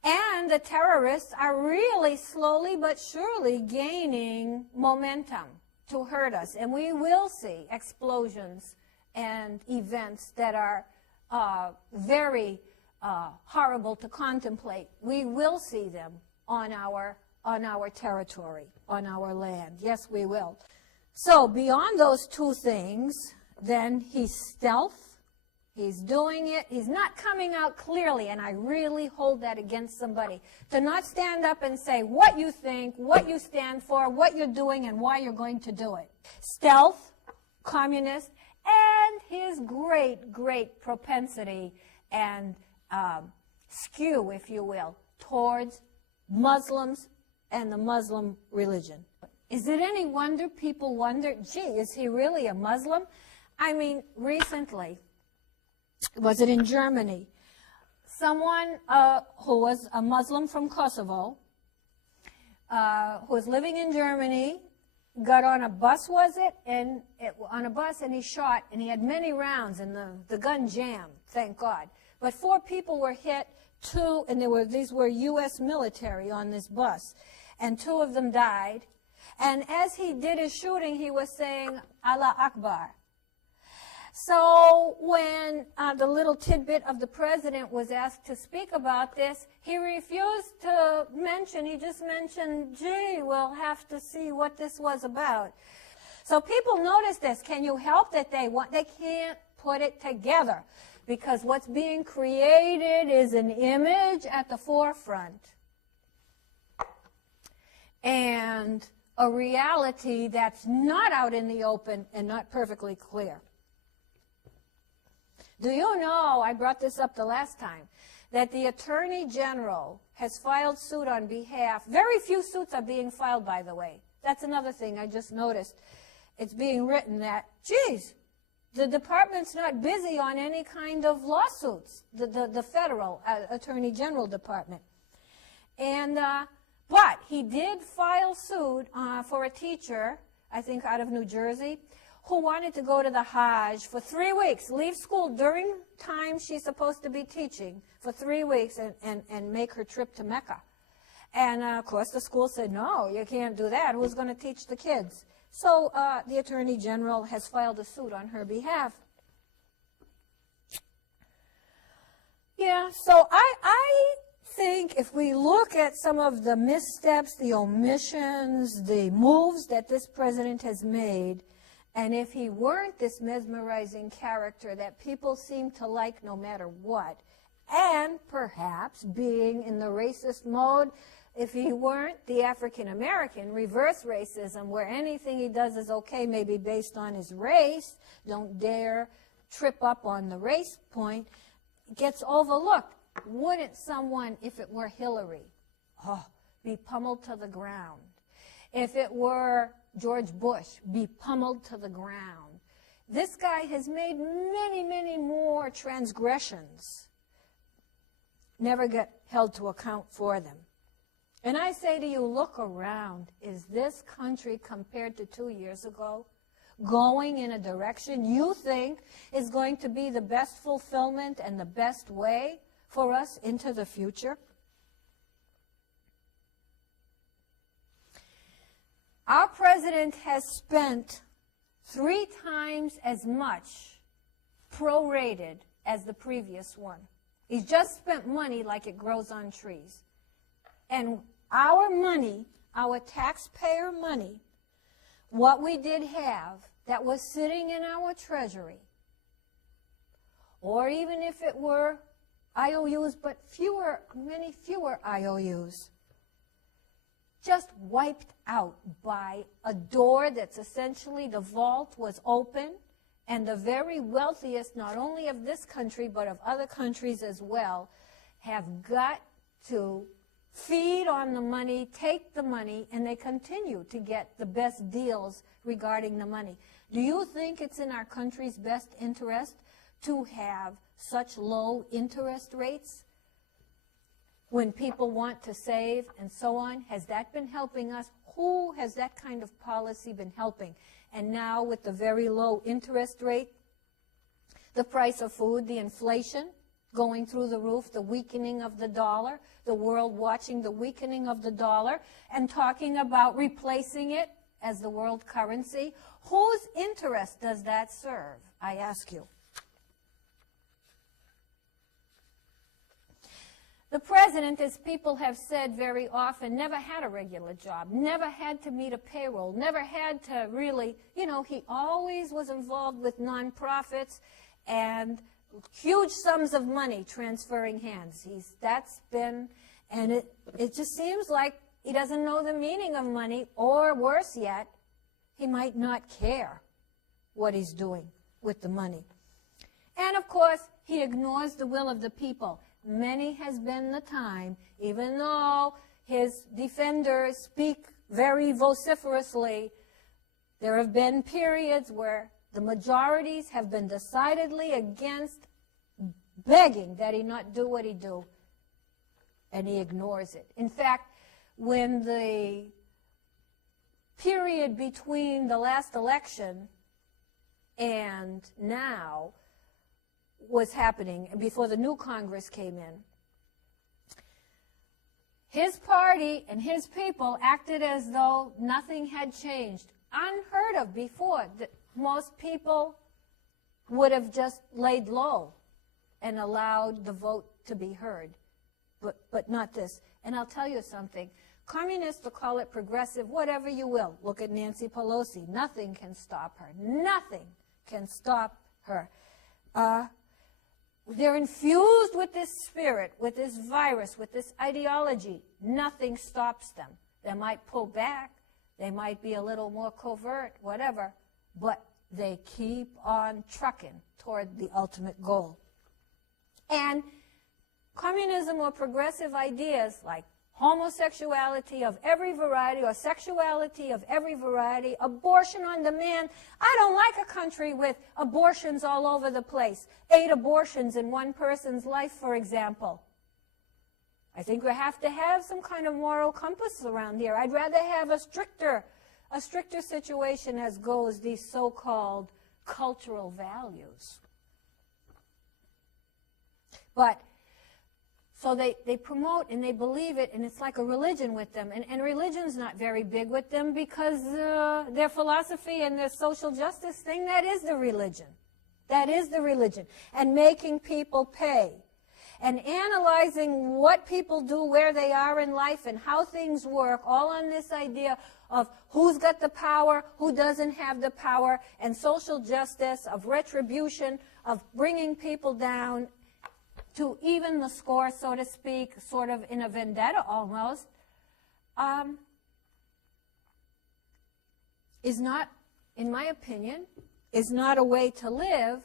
And the terrorists are really slowly but surely gaining momentum to hurt us. And we will see explosions and events that are very horrible to contemplate. We will see them on our territory, on our land. Yes, we will. So beyond those 2 things, then he's stealth. He's doing it. He's not coming out clearly, and I really hold that against somebody. To not stand up and say what you think, what you stand for, what you're doing, and why you're going to do it. Stealth, communist, and his great, great propensity and skew, if you will, towards Muslims and the Muslim religion. Is it any wonder people wonder, gee, is he really a Muslim? I mean, recently, was it in Germany? Someone who was a Muslim from Kosovo, who was living in Germany, got on a bus, and he shot, and he had many rounds, and the gun jammed, thank God. But 4 people were hit, and these were U.S. military on this bus, and 2 of them died. And as he did his shooting, he was saying, Allah Akbar. So when the little tidbit of the president was asked to speak about this, he refused to mention, he just mentioned, gee, we'll have to see what this was about. So people notice this. Can you help that they can't put it together? Because what's being created is an image at the forefront. and a reality that's not out in the open and not perfectly clear. Do you know, I brought this up the last time, that the Attorney General has filed suit on behalf, very few suits are being filed, by the way. That's another thing I just noticed. It's being written that, geez, the department's not busy on any kind of lawsuits, the federal Attorney General Department. And, but he did file suit for a teacher, I think out of New Jersey, who wanted to go to the Hajj for 3 weeks, leave school during time she's supposed to be teaching for 3 weeks and make her trip to Mecca. And, of course, the school said, no, you can't do that. Who's going to teach the kids? So the Attorney General has filed a suit on her behalf. Yeah, so I think if we look at some of the missteps, the omissions, the moves that this president has made, and if he weren't this mesmerizing character that people seem to like no matter what, and perhaps being in the racist mode, if he weren't the African-American reverse racism where anything he does is okay, maybe based on his race, don't dare trip up on the race point, gets overlooked. Wouldn't someone, if it were Hillary, be pummeled to the ground? If it were George Bush, be pummeled to the ground? This guy has made many, many more transgressions, never get held to account for them. And I say to you, look around. Is this country, compared to 2 years ago, going in a direction you think is going to be the best fulfillment and the best way for us into the future? Our president has spent 3 times as much prorated as the previous one. He's just spent money like it grows on trees. And our money, our taxpayer money, what we did have that was sitting in our treasury, or even if it were IOUs, but many fewer IOUs, just wiped out by a door that's essentially the vault was open, and the very wealthiest, not only of this country, but of other countries as well, have got to feed on the money, take the money, and they continue to get the best deals regarding the money. Do you think it's in our country's best interest to have such low interest rates when people want to save and so on? Has that been helping us? Who has that kind of policy been helping? And now with the very low interest rate, the price of food, the inflation going through the roof, the weakening of the dollar, the world watching the weakening of the dollar and talking about replacing it as the world currency. Whose interest does that serve, I ask you? The president, as people have said very often, never had a regular job, never had to meet a payroll, never had to really, he always was involved with nonprofits and huge sums of money transferring hands. And it just seems like he doesn't know the meaning of money, or worse yet, he might not care what he's doing with the money. And of course, he ignores the will of the people. Many has been the time, even though his defenders speak very vociferously, there have been periods where the majorities have been decidedly against, begging that he not do what he do, and he ignores it. In fact, when the period between the last election and now was happening, before the new Congress came in, his party and his people acted as though nothing had changed. Unheard of before. Most people would have just laid low and allowed the vote to be heard, but not this. And I'll tell you something. Communists will call it progressive, whatever you will. Look at Nancy Pelosi. Nothing can stop her. Nothing can stop her. They're infused with this spirit, with this virus, with this ideology. Nothing stops them. They might pull back. They might be a little more covert, whatever, but they keep on trucking toward the ultimate goal. And communism or progressive ideas like homosexuality of every variety or sexuality of every variety, abortion on demand. I don't like a country with abortions all over the place. 8 abortions in one person's life, for example. I think we have to have some kind of moral compass around here. I'd rather have a stricter situation as goes these so-called cultural values. But so they promote and they believe it, and it's like a religion with them. And religion's not very big with them because their philosophy and their social justice thing, that is the religion. That is the religion. And making people pay. And analyzing what people do, where they are in life, and how things work, all on this idea of who's got the power, who doesn't have the power, and social justice, of retribution, of bringing people down to even the score, so to speak, sort of in a vendetta almost, is not, in my opinion, is not a way to live,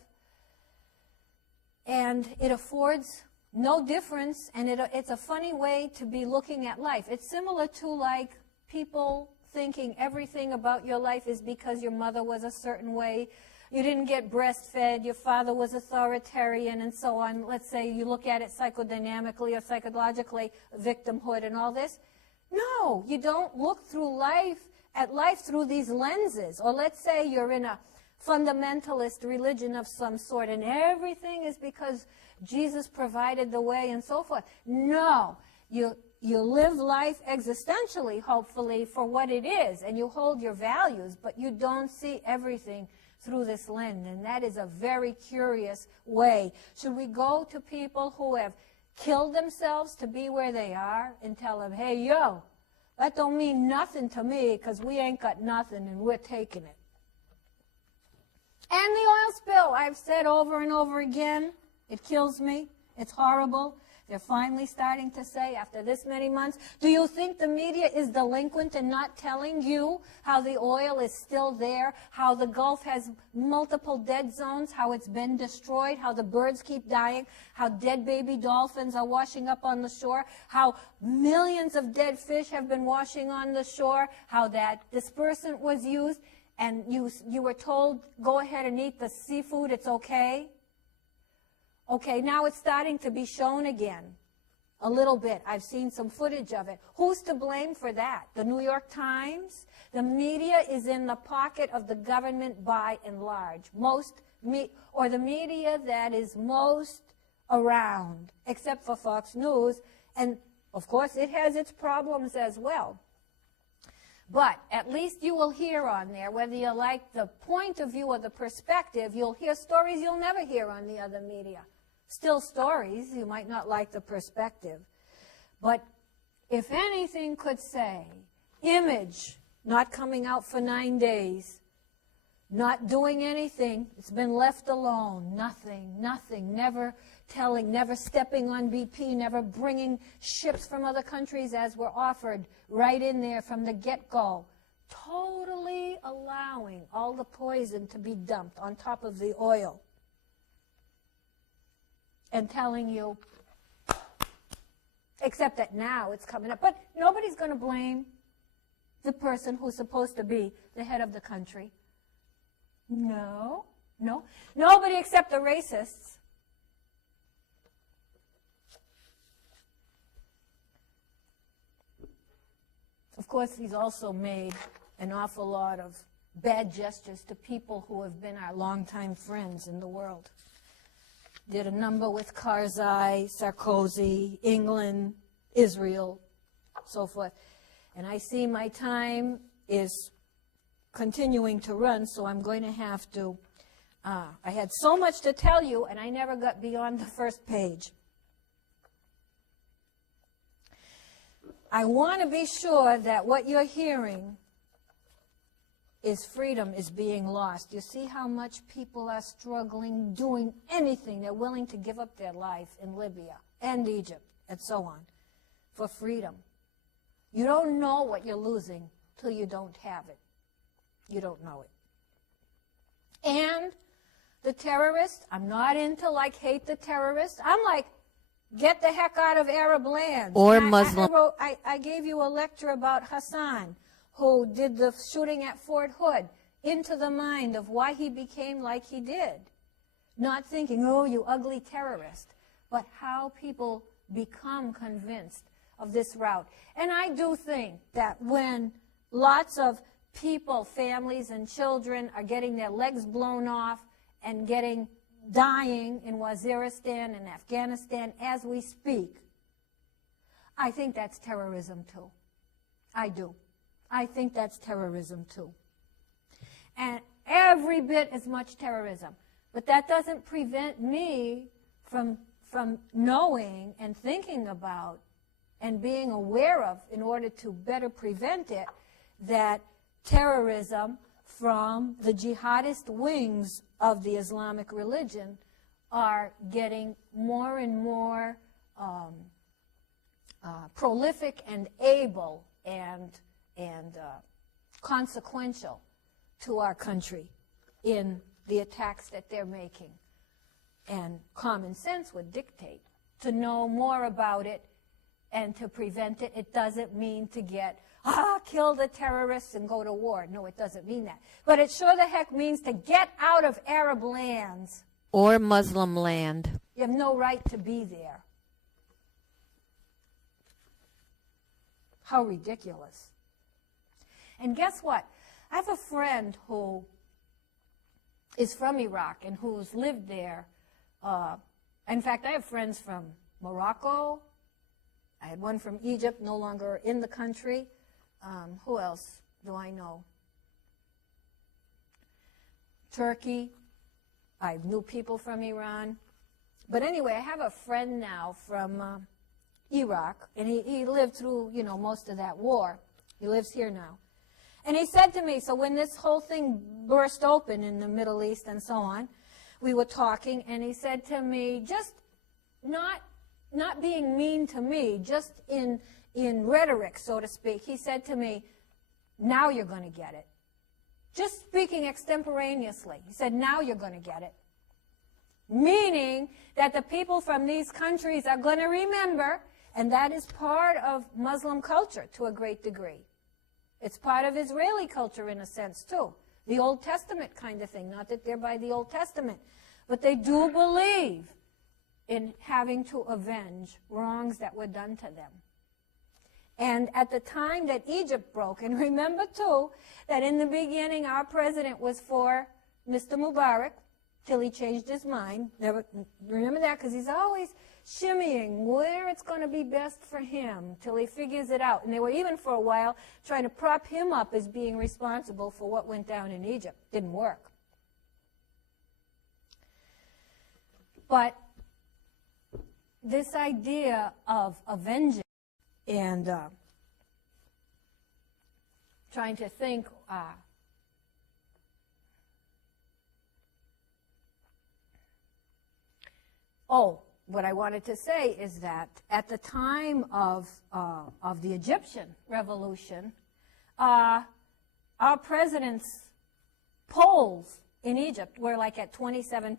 and it affords no difference, and it's a funny way to be looking at life. It's similar to like people thinking everything about your life is because your mother was a certain way, you didn't get breastfed, your father was authoritarian, and so on. Let's say you look at it psychodynamically or psychologically, victimhood and all this. No, you don't look through at life through these lenses. Or let's say you're in a fundamentalist religion of some sort, and everything is because Jesus provided the way and so forth. No, you live life existentially, hopefully, for what it is, and you hold your values, but you don't see everything through this lens, and that is a very curious way. Should we go to people who have killed themselves to be where they are and tell them, hey, yo, that don't mean nothing to me because we ain't got nothing and we're taking it? And the oil spill, I've said over and over again, it kills me. It's horrible. They're finally starting to say, after this many months, do you think the media is delinquent in not telling you how the oil is still there, how the Gulf has multiple dead zones, how it's been destroyed, how the birds keep dying, how dead baby dolphins are washing up on the shore, how millions of dead fish have been washing on the shore, how that dispersant was used, and you were told, go ahead and eat the seafood, it's okay? Okay, now it's starting to be shown again, a little bit. I've seen some footage of it. Who's to blame for that? The New York Times? The media is in the pocket of the government by and large. Or the media that is most around, except for Fox News. And, of course, it has its problems as well. But at least you will hear on there, whether you like the point of view or the perspective, you'll hear stories you'll never hear on the other media. Still stories, you might not like the perspective. But if anything could say, image not coming out for 9 days, not doing anything, it's been left alone, nothing, never telling, never stepping on BP, never bringing ships from other countries as were offered right in there from the get-go, totally allowing all the poison to be dumped on top of the oil. And telling you, except that now it's coming up. But nobody's going to blame the person who's supposed to be the head of the country. No. Nobody except the racists. Of course, he's also made an awful lot of bad gestures to people who have been our longtime friends in the world. Did a number with Karzai, Sarkozy, England, Israel, so forth. And I see my time is continuing to run, so I'm going to have to, I had so much to tell you, and I never got beyond the first page. I want to be sure that what you're hearing is freedom is being lost. You see how much people are struggling, doing anything. They're willing to give up their life in Libya and Egypt and so on for freedom. You don't know what you're losing till you don't have it. You don't know it. And the terrorists, I'm not into like hate the terrorists. I'm like, get the heck out of Arab lands. Or Muslim. I gave you a lecture about Hassan, who did the shooting at Fort Hood, into the mind of why he became like he did. Not thinking, oh, you ugly terrorist, but how people become convinced of this route. And I do think that when lots of people, families and children are getting their legs blown off and dying in Waziristan and Afghanistan as we speak, I think that's terrorism too. I do. I think that's terrorism too. And every bit as much terrorism. But that doesn't prevent me from knowing and thinking about and being aware of, in order to better prevent it, that terrorism from the jihadist wings of the Islamic religion are getting more and more prolific and able and consequential to our country in the attacks that they're making. And common sense would dictate to know more about it and to prevent it. It doesn't mean to get, kill the terrorists and go to war. No, it doesn't mean that. But it sure the heck means to get out of Arab lands. Or Muslim land. You have no right to be there. How ridiculous. And guess what? I have a friend who is from Iraq and who's lived there. In fact, I have friends from Morocco. I had one from Egypt, no longer in the country. Who else do I know? Turkey. I knew people from Iran. But anyway, I have a friend now from Iraq, and he lived through, most of that war. He lives here now. And he said to me, so when this whole thing burst open in the Middle East and so on, we were talking, and he said to me, just not being mean to me, just in rhetoric, so to speak, he said to me, now you're going to get it. Just speaking extemporaneously. He said, now you're going to get it. Meaning that the people from these countries are going to remember, and that is part of Muslim culture to a great degree. It's part of Israeli culture in a sense, too. The Old Testament kind of thing. Not that they're by the Old Testament. But they do believe in having to avenge wrongs that were done to them. And at the time that Egypt broke, and remember, too, that in the beginning our president was for Mr. Mubarak, till he changed his mind. Remember that, because he's always shimmying where it's going to be best for him till he figures it out. And they were even for a while trying to prop him up as being responsible for what went down in Egypt. Didn't work. But this idea of avenging and trying to think what I wanted to say is that at the time of the Egyptian revolution, our president's polls in Egypt were like at 27%.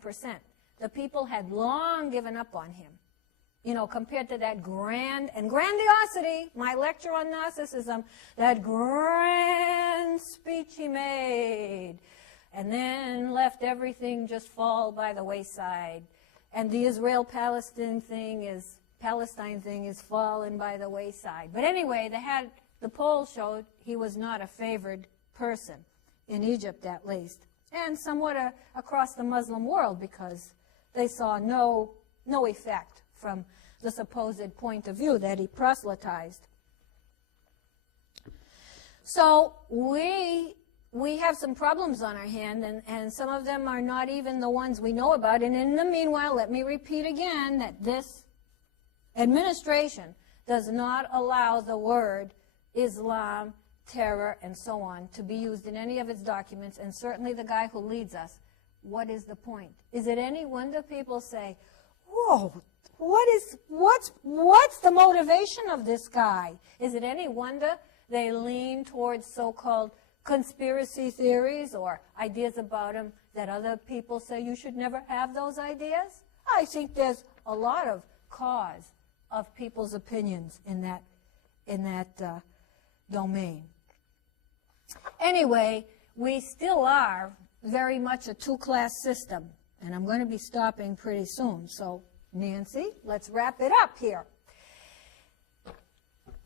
The people had long given up on him, compared to that grandiosity, my lecture on narcissism, that grand speech he made, and then left everything just fall by the wayside. And the Israel-Palestine thing is fallen by the wayside. But anyway, the poll showed he was not a favored person, in Egypt at least, and somewhat across the Muslim world, because they saw no effect from the supposed point of view that he proselytized. So we have some problems on our hand, and some of them are not even the ones we know about. And in the meanwhile, let me repeat again that this administration does not allow the word Islam, terror, and so on to be used in any of its documents, and certainly the guy who leads us. What is the point? Is it any wonder people say, whoa, what's the motivation of this guy? Is it any wonder they lean towards so-called conspiracy theories or ideas about them that other people say you should never have those ideas. I think there's a lot of cause of people's opinions in that domain. Anyway, we still are very much a two-class system, and I'm going to be stopping pretty soon. So, Nancy, let's wrap it up here.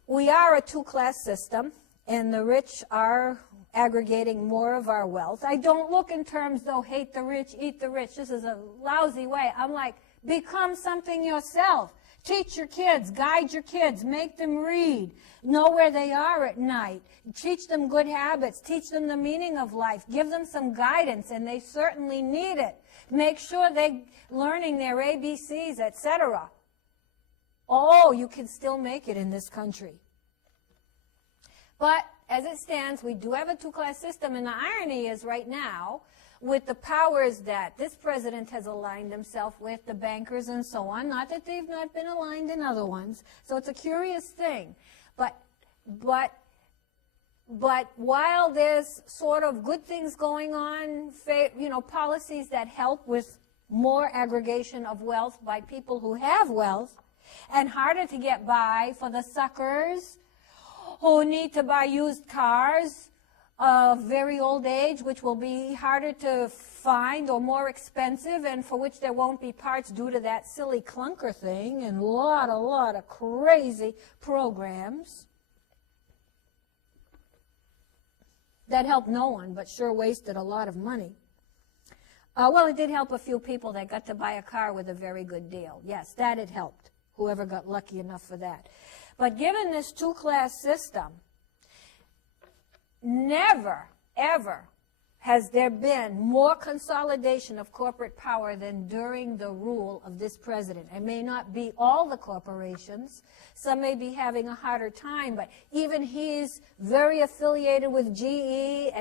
We are a two-class system, and the rich are aggregating more of our wealth. I don't look in terms, though, hate the rich, eat the rich. This is a lousy way. I'm like, become something yourself. Teach your kids, guide your kids, make them read, know where they are at night, teach them good habits, teach them the meaning of life, give them some guidance, and they certainly need it. Make sure they're learning their ABCs, etc. Oh, you can still make it in this country. But as it stands, we do have a two-class system, and the irony is right now, with the powers that this president has aligned himself with, the bankers and so on, not that they've not been aligned in other ones, so it's a curious thing. But while there's sort of good things going on, policies that help with more aggregation of wealth by people who have wealth, and harder to get by for the suckers who need to buy used cars of very old age, which will be harder to find or more expensive, and for which there won't be parts due to that silly clunker thing, and a lot of crazy programs that helped no one, but sure wasted a lot of money. Well, it did help a few people that got to buy a car with a very good deal. Yes, that it helped, whoever got lucky enough for that. But given this two-class system, never, ever has there been more consolidation of corporate power than during the rule of this president. It may not be all the corporations. Some may be having a harder time, but even he's very affiliated with GE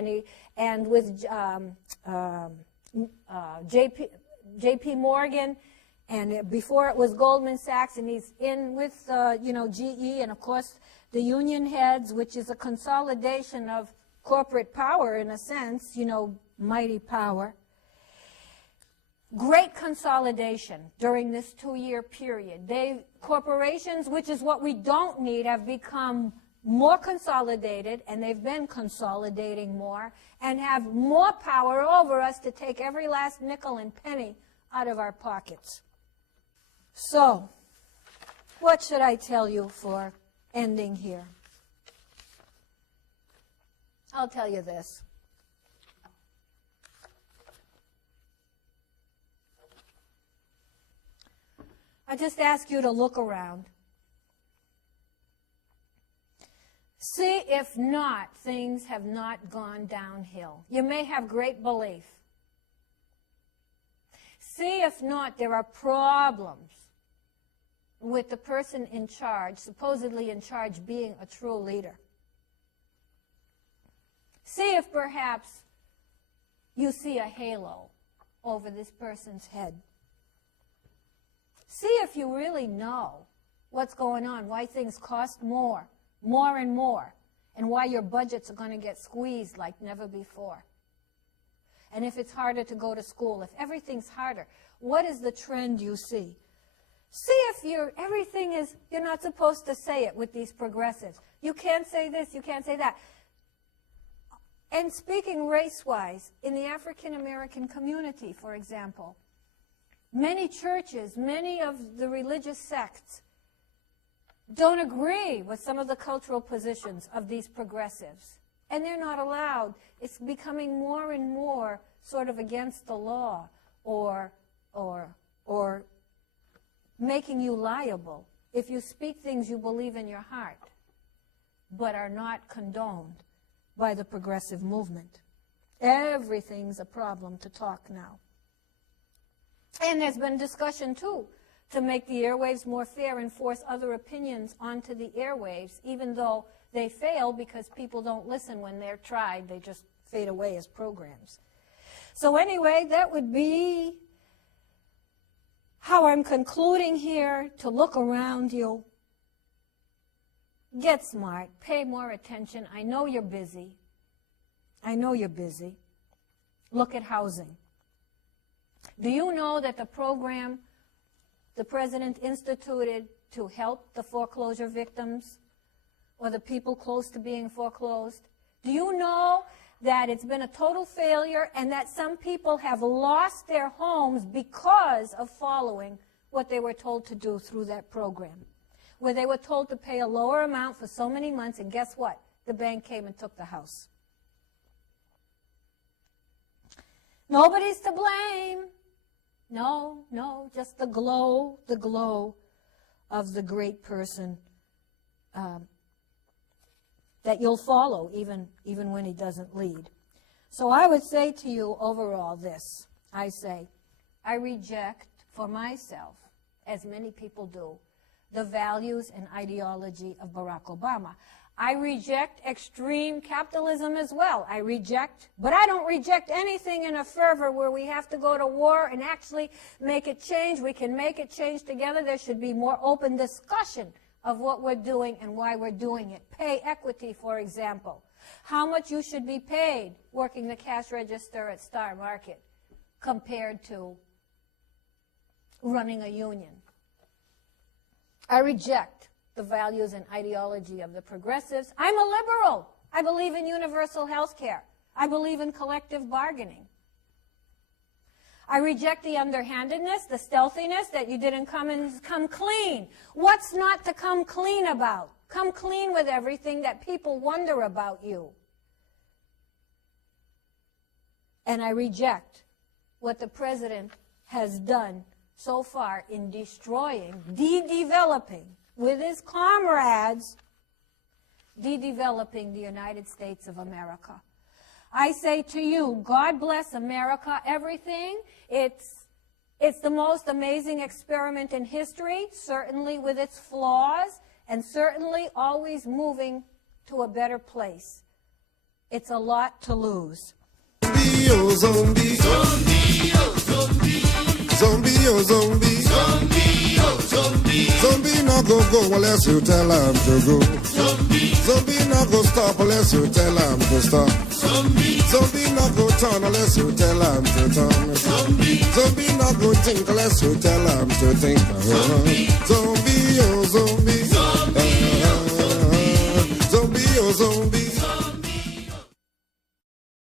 and with JP Morgan, and before it was Goldman Sachs, and he's in with GE, and of course the union heads, which is a consolidation of corporate power in a sense, mighty power. Great consolidation during this 2-year period. Corporations, which is what we don't need, have become more consolidated, and they've been consolidating more, and have more power over us to take every last nickel and penny out of our pockets. So, what should I tell you for ending here? I'll tell you this. I just ask you to look around. See if not, things have not gone downhill. You may have great belief. See if not, there are problems with the person in charge, supposedly in charge, being a true leader. See if perhaps you see a halo over this person's head. See if you really know what's going on, why things cost more and more, and why your budgets are going to get squeezed like never before. And if it's harder to go to school, if everything's harder, what is the trend you see? See if you're not supposed to say it with these progressives. You can't say this, you can't say that. And speaking race-wise, in the African American community, for example, many churches, many of the religious sects don't agree with some of the cultural positions of these progressives. And they're not allowed. It's becoming more and more sort of against the law, or making you liable if you speak things you believe in your heart, but are not condoned by the progressive movement. Everything's a problem to talk now. And there's been discussion, too, to make the airwaves more fair and force other opinions onto the airwaves, even though they fail because people don't listen when they're tried. They just fade away as programs. So anyway, that would be how I'm concluding here, to look around you Get smart. Pay more attention. I know you're busy. I know you're busy. Look at housing. Do you know that the program the president instituted to help the foreclosure victims or the people close to being foreclosed, do you know that it's been a total failure and that some people have lost their homes because of following what they were told to do through that program, where they were told to pay a lower amount for so many months, and guess what? The bank came and took the house. Nobody's to blame. No, just the glow of the great person that you'll follow even when he doesn't lead. So I would say to you overall this. I say, I reject for myself, as many people do, the values and ideology of Barack Obama. I reject extreme capitalism as well. But I don't reject anything in a fervor where we have to go to war and actually make it change. We can make it change together. There should be more open discussion of what we're doing and why we're doing it. Pay equity, for example. How much you should be paid working the cash register at Star Market compared to running a union. I reject the values and ideology of the progressives. I'm a liberal. I believe in universal health care. I believe in collective bargaining. I reject the underhandedness, the stealthiness, that you didn't come clean. What's not to come clean about? Come clean with everything that people wonder about you. And I reject what the president has done so far in destroying, de-developing, with his comrades, de-developing the United States of America. I say to you, God bless America, everything. It's the most amazing experiment in history, certainly with its flaws, and certainly always moving to a better place. It's a lot to lose. Zombie, oh zombie. Zombie, oh zombie. Zombie, oh zombie. Zombie, oh zombie. Zombie not go unless you tell him to go. Zombie. Zombie not go stop unless you tell him to stop. Zombie. Zombie not go turn unless you tell him to turn. Zombie. Zombie not go think unless you tell him to think. Zombie. Zombie, oh zombie. Zombie, oh zombie. Zombie, oh zombie.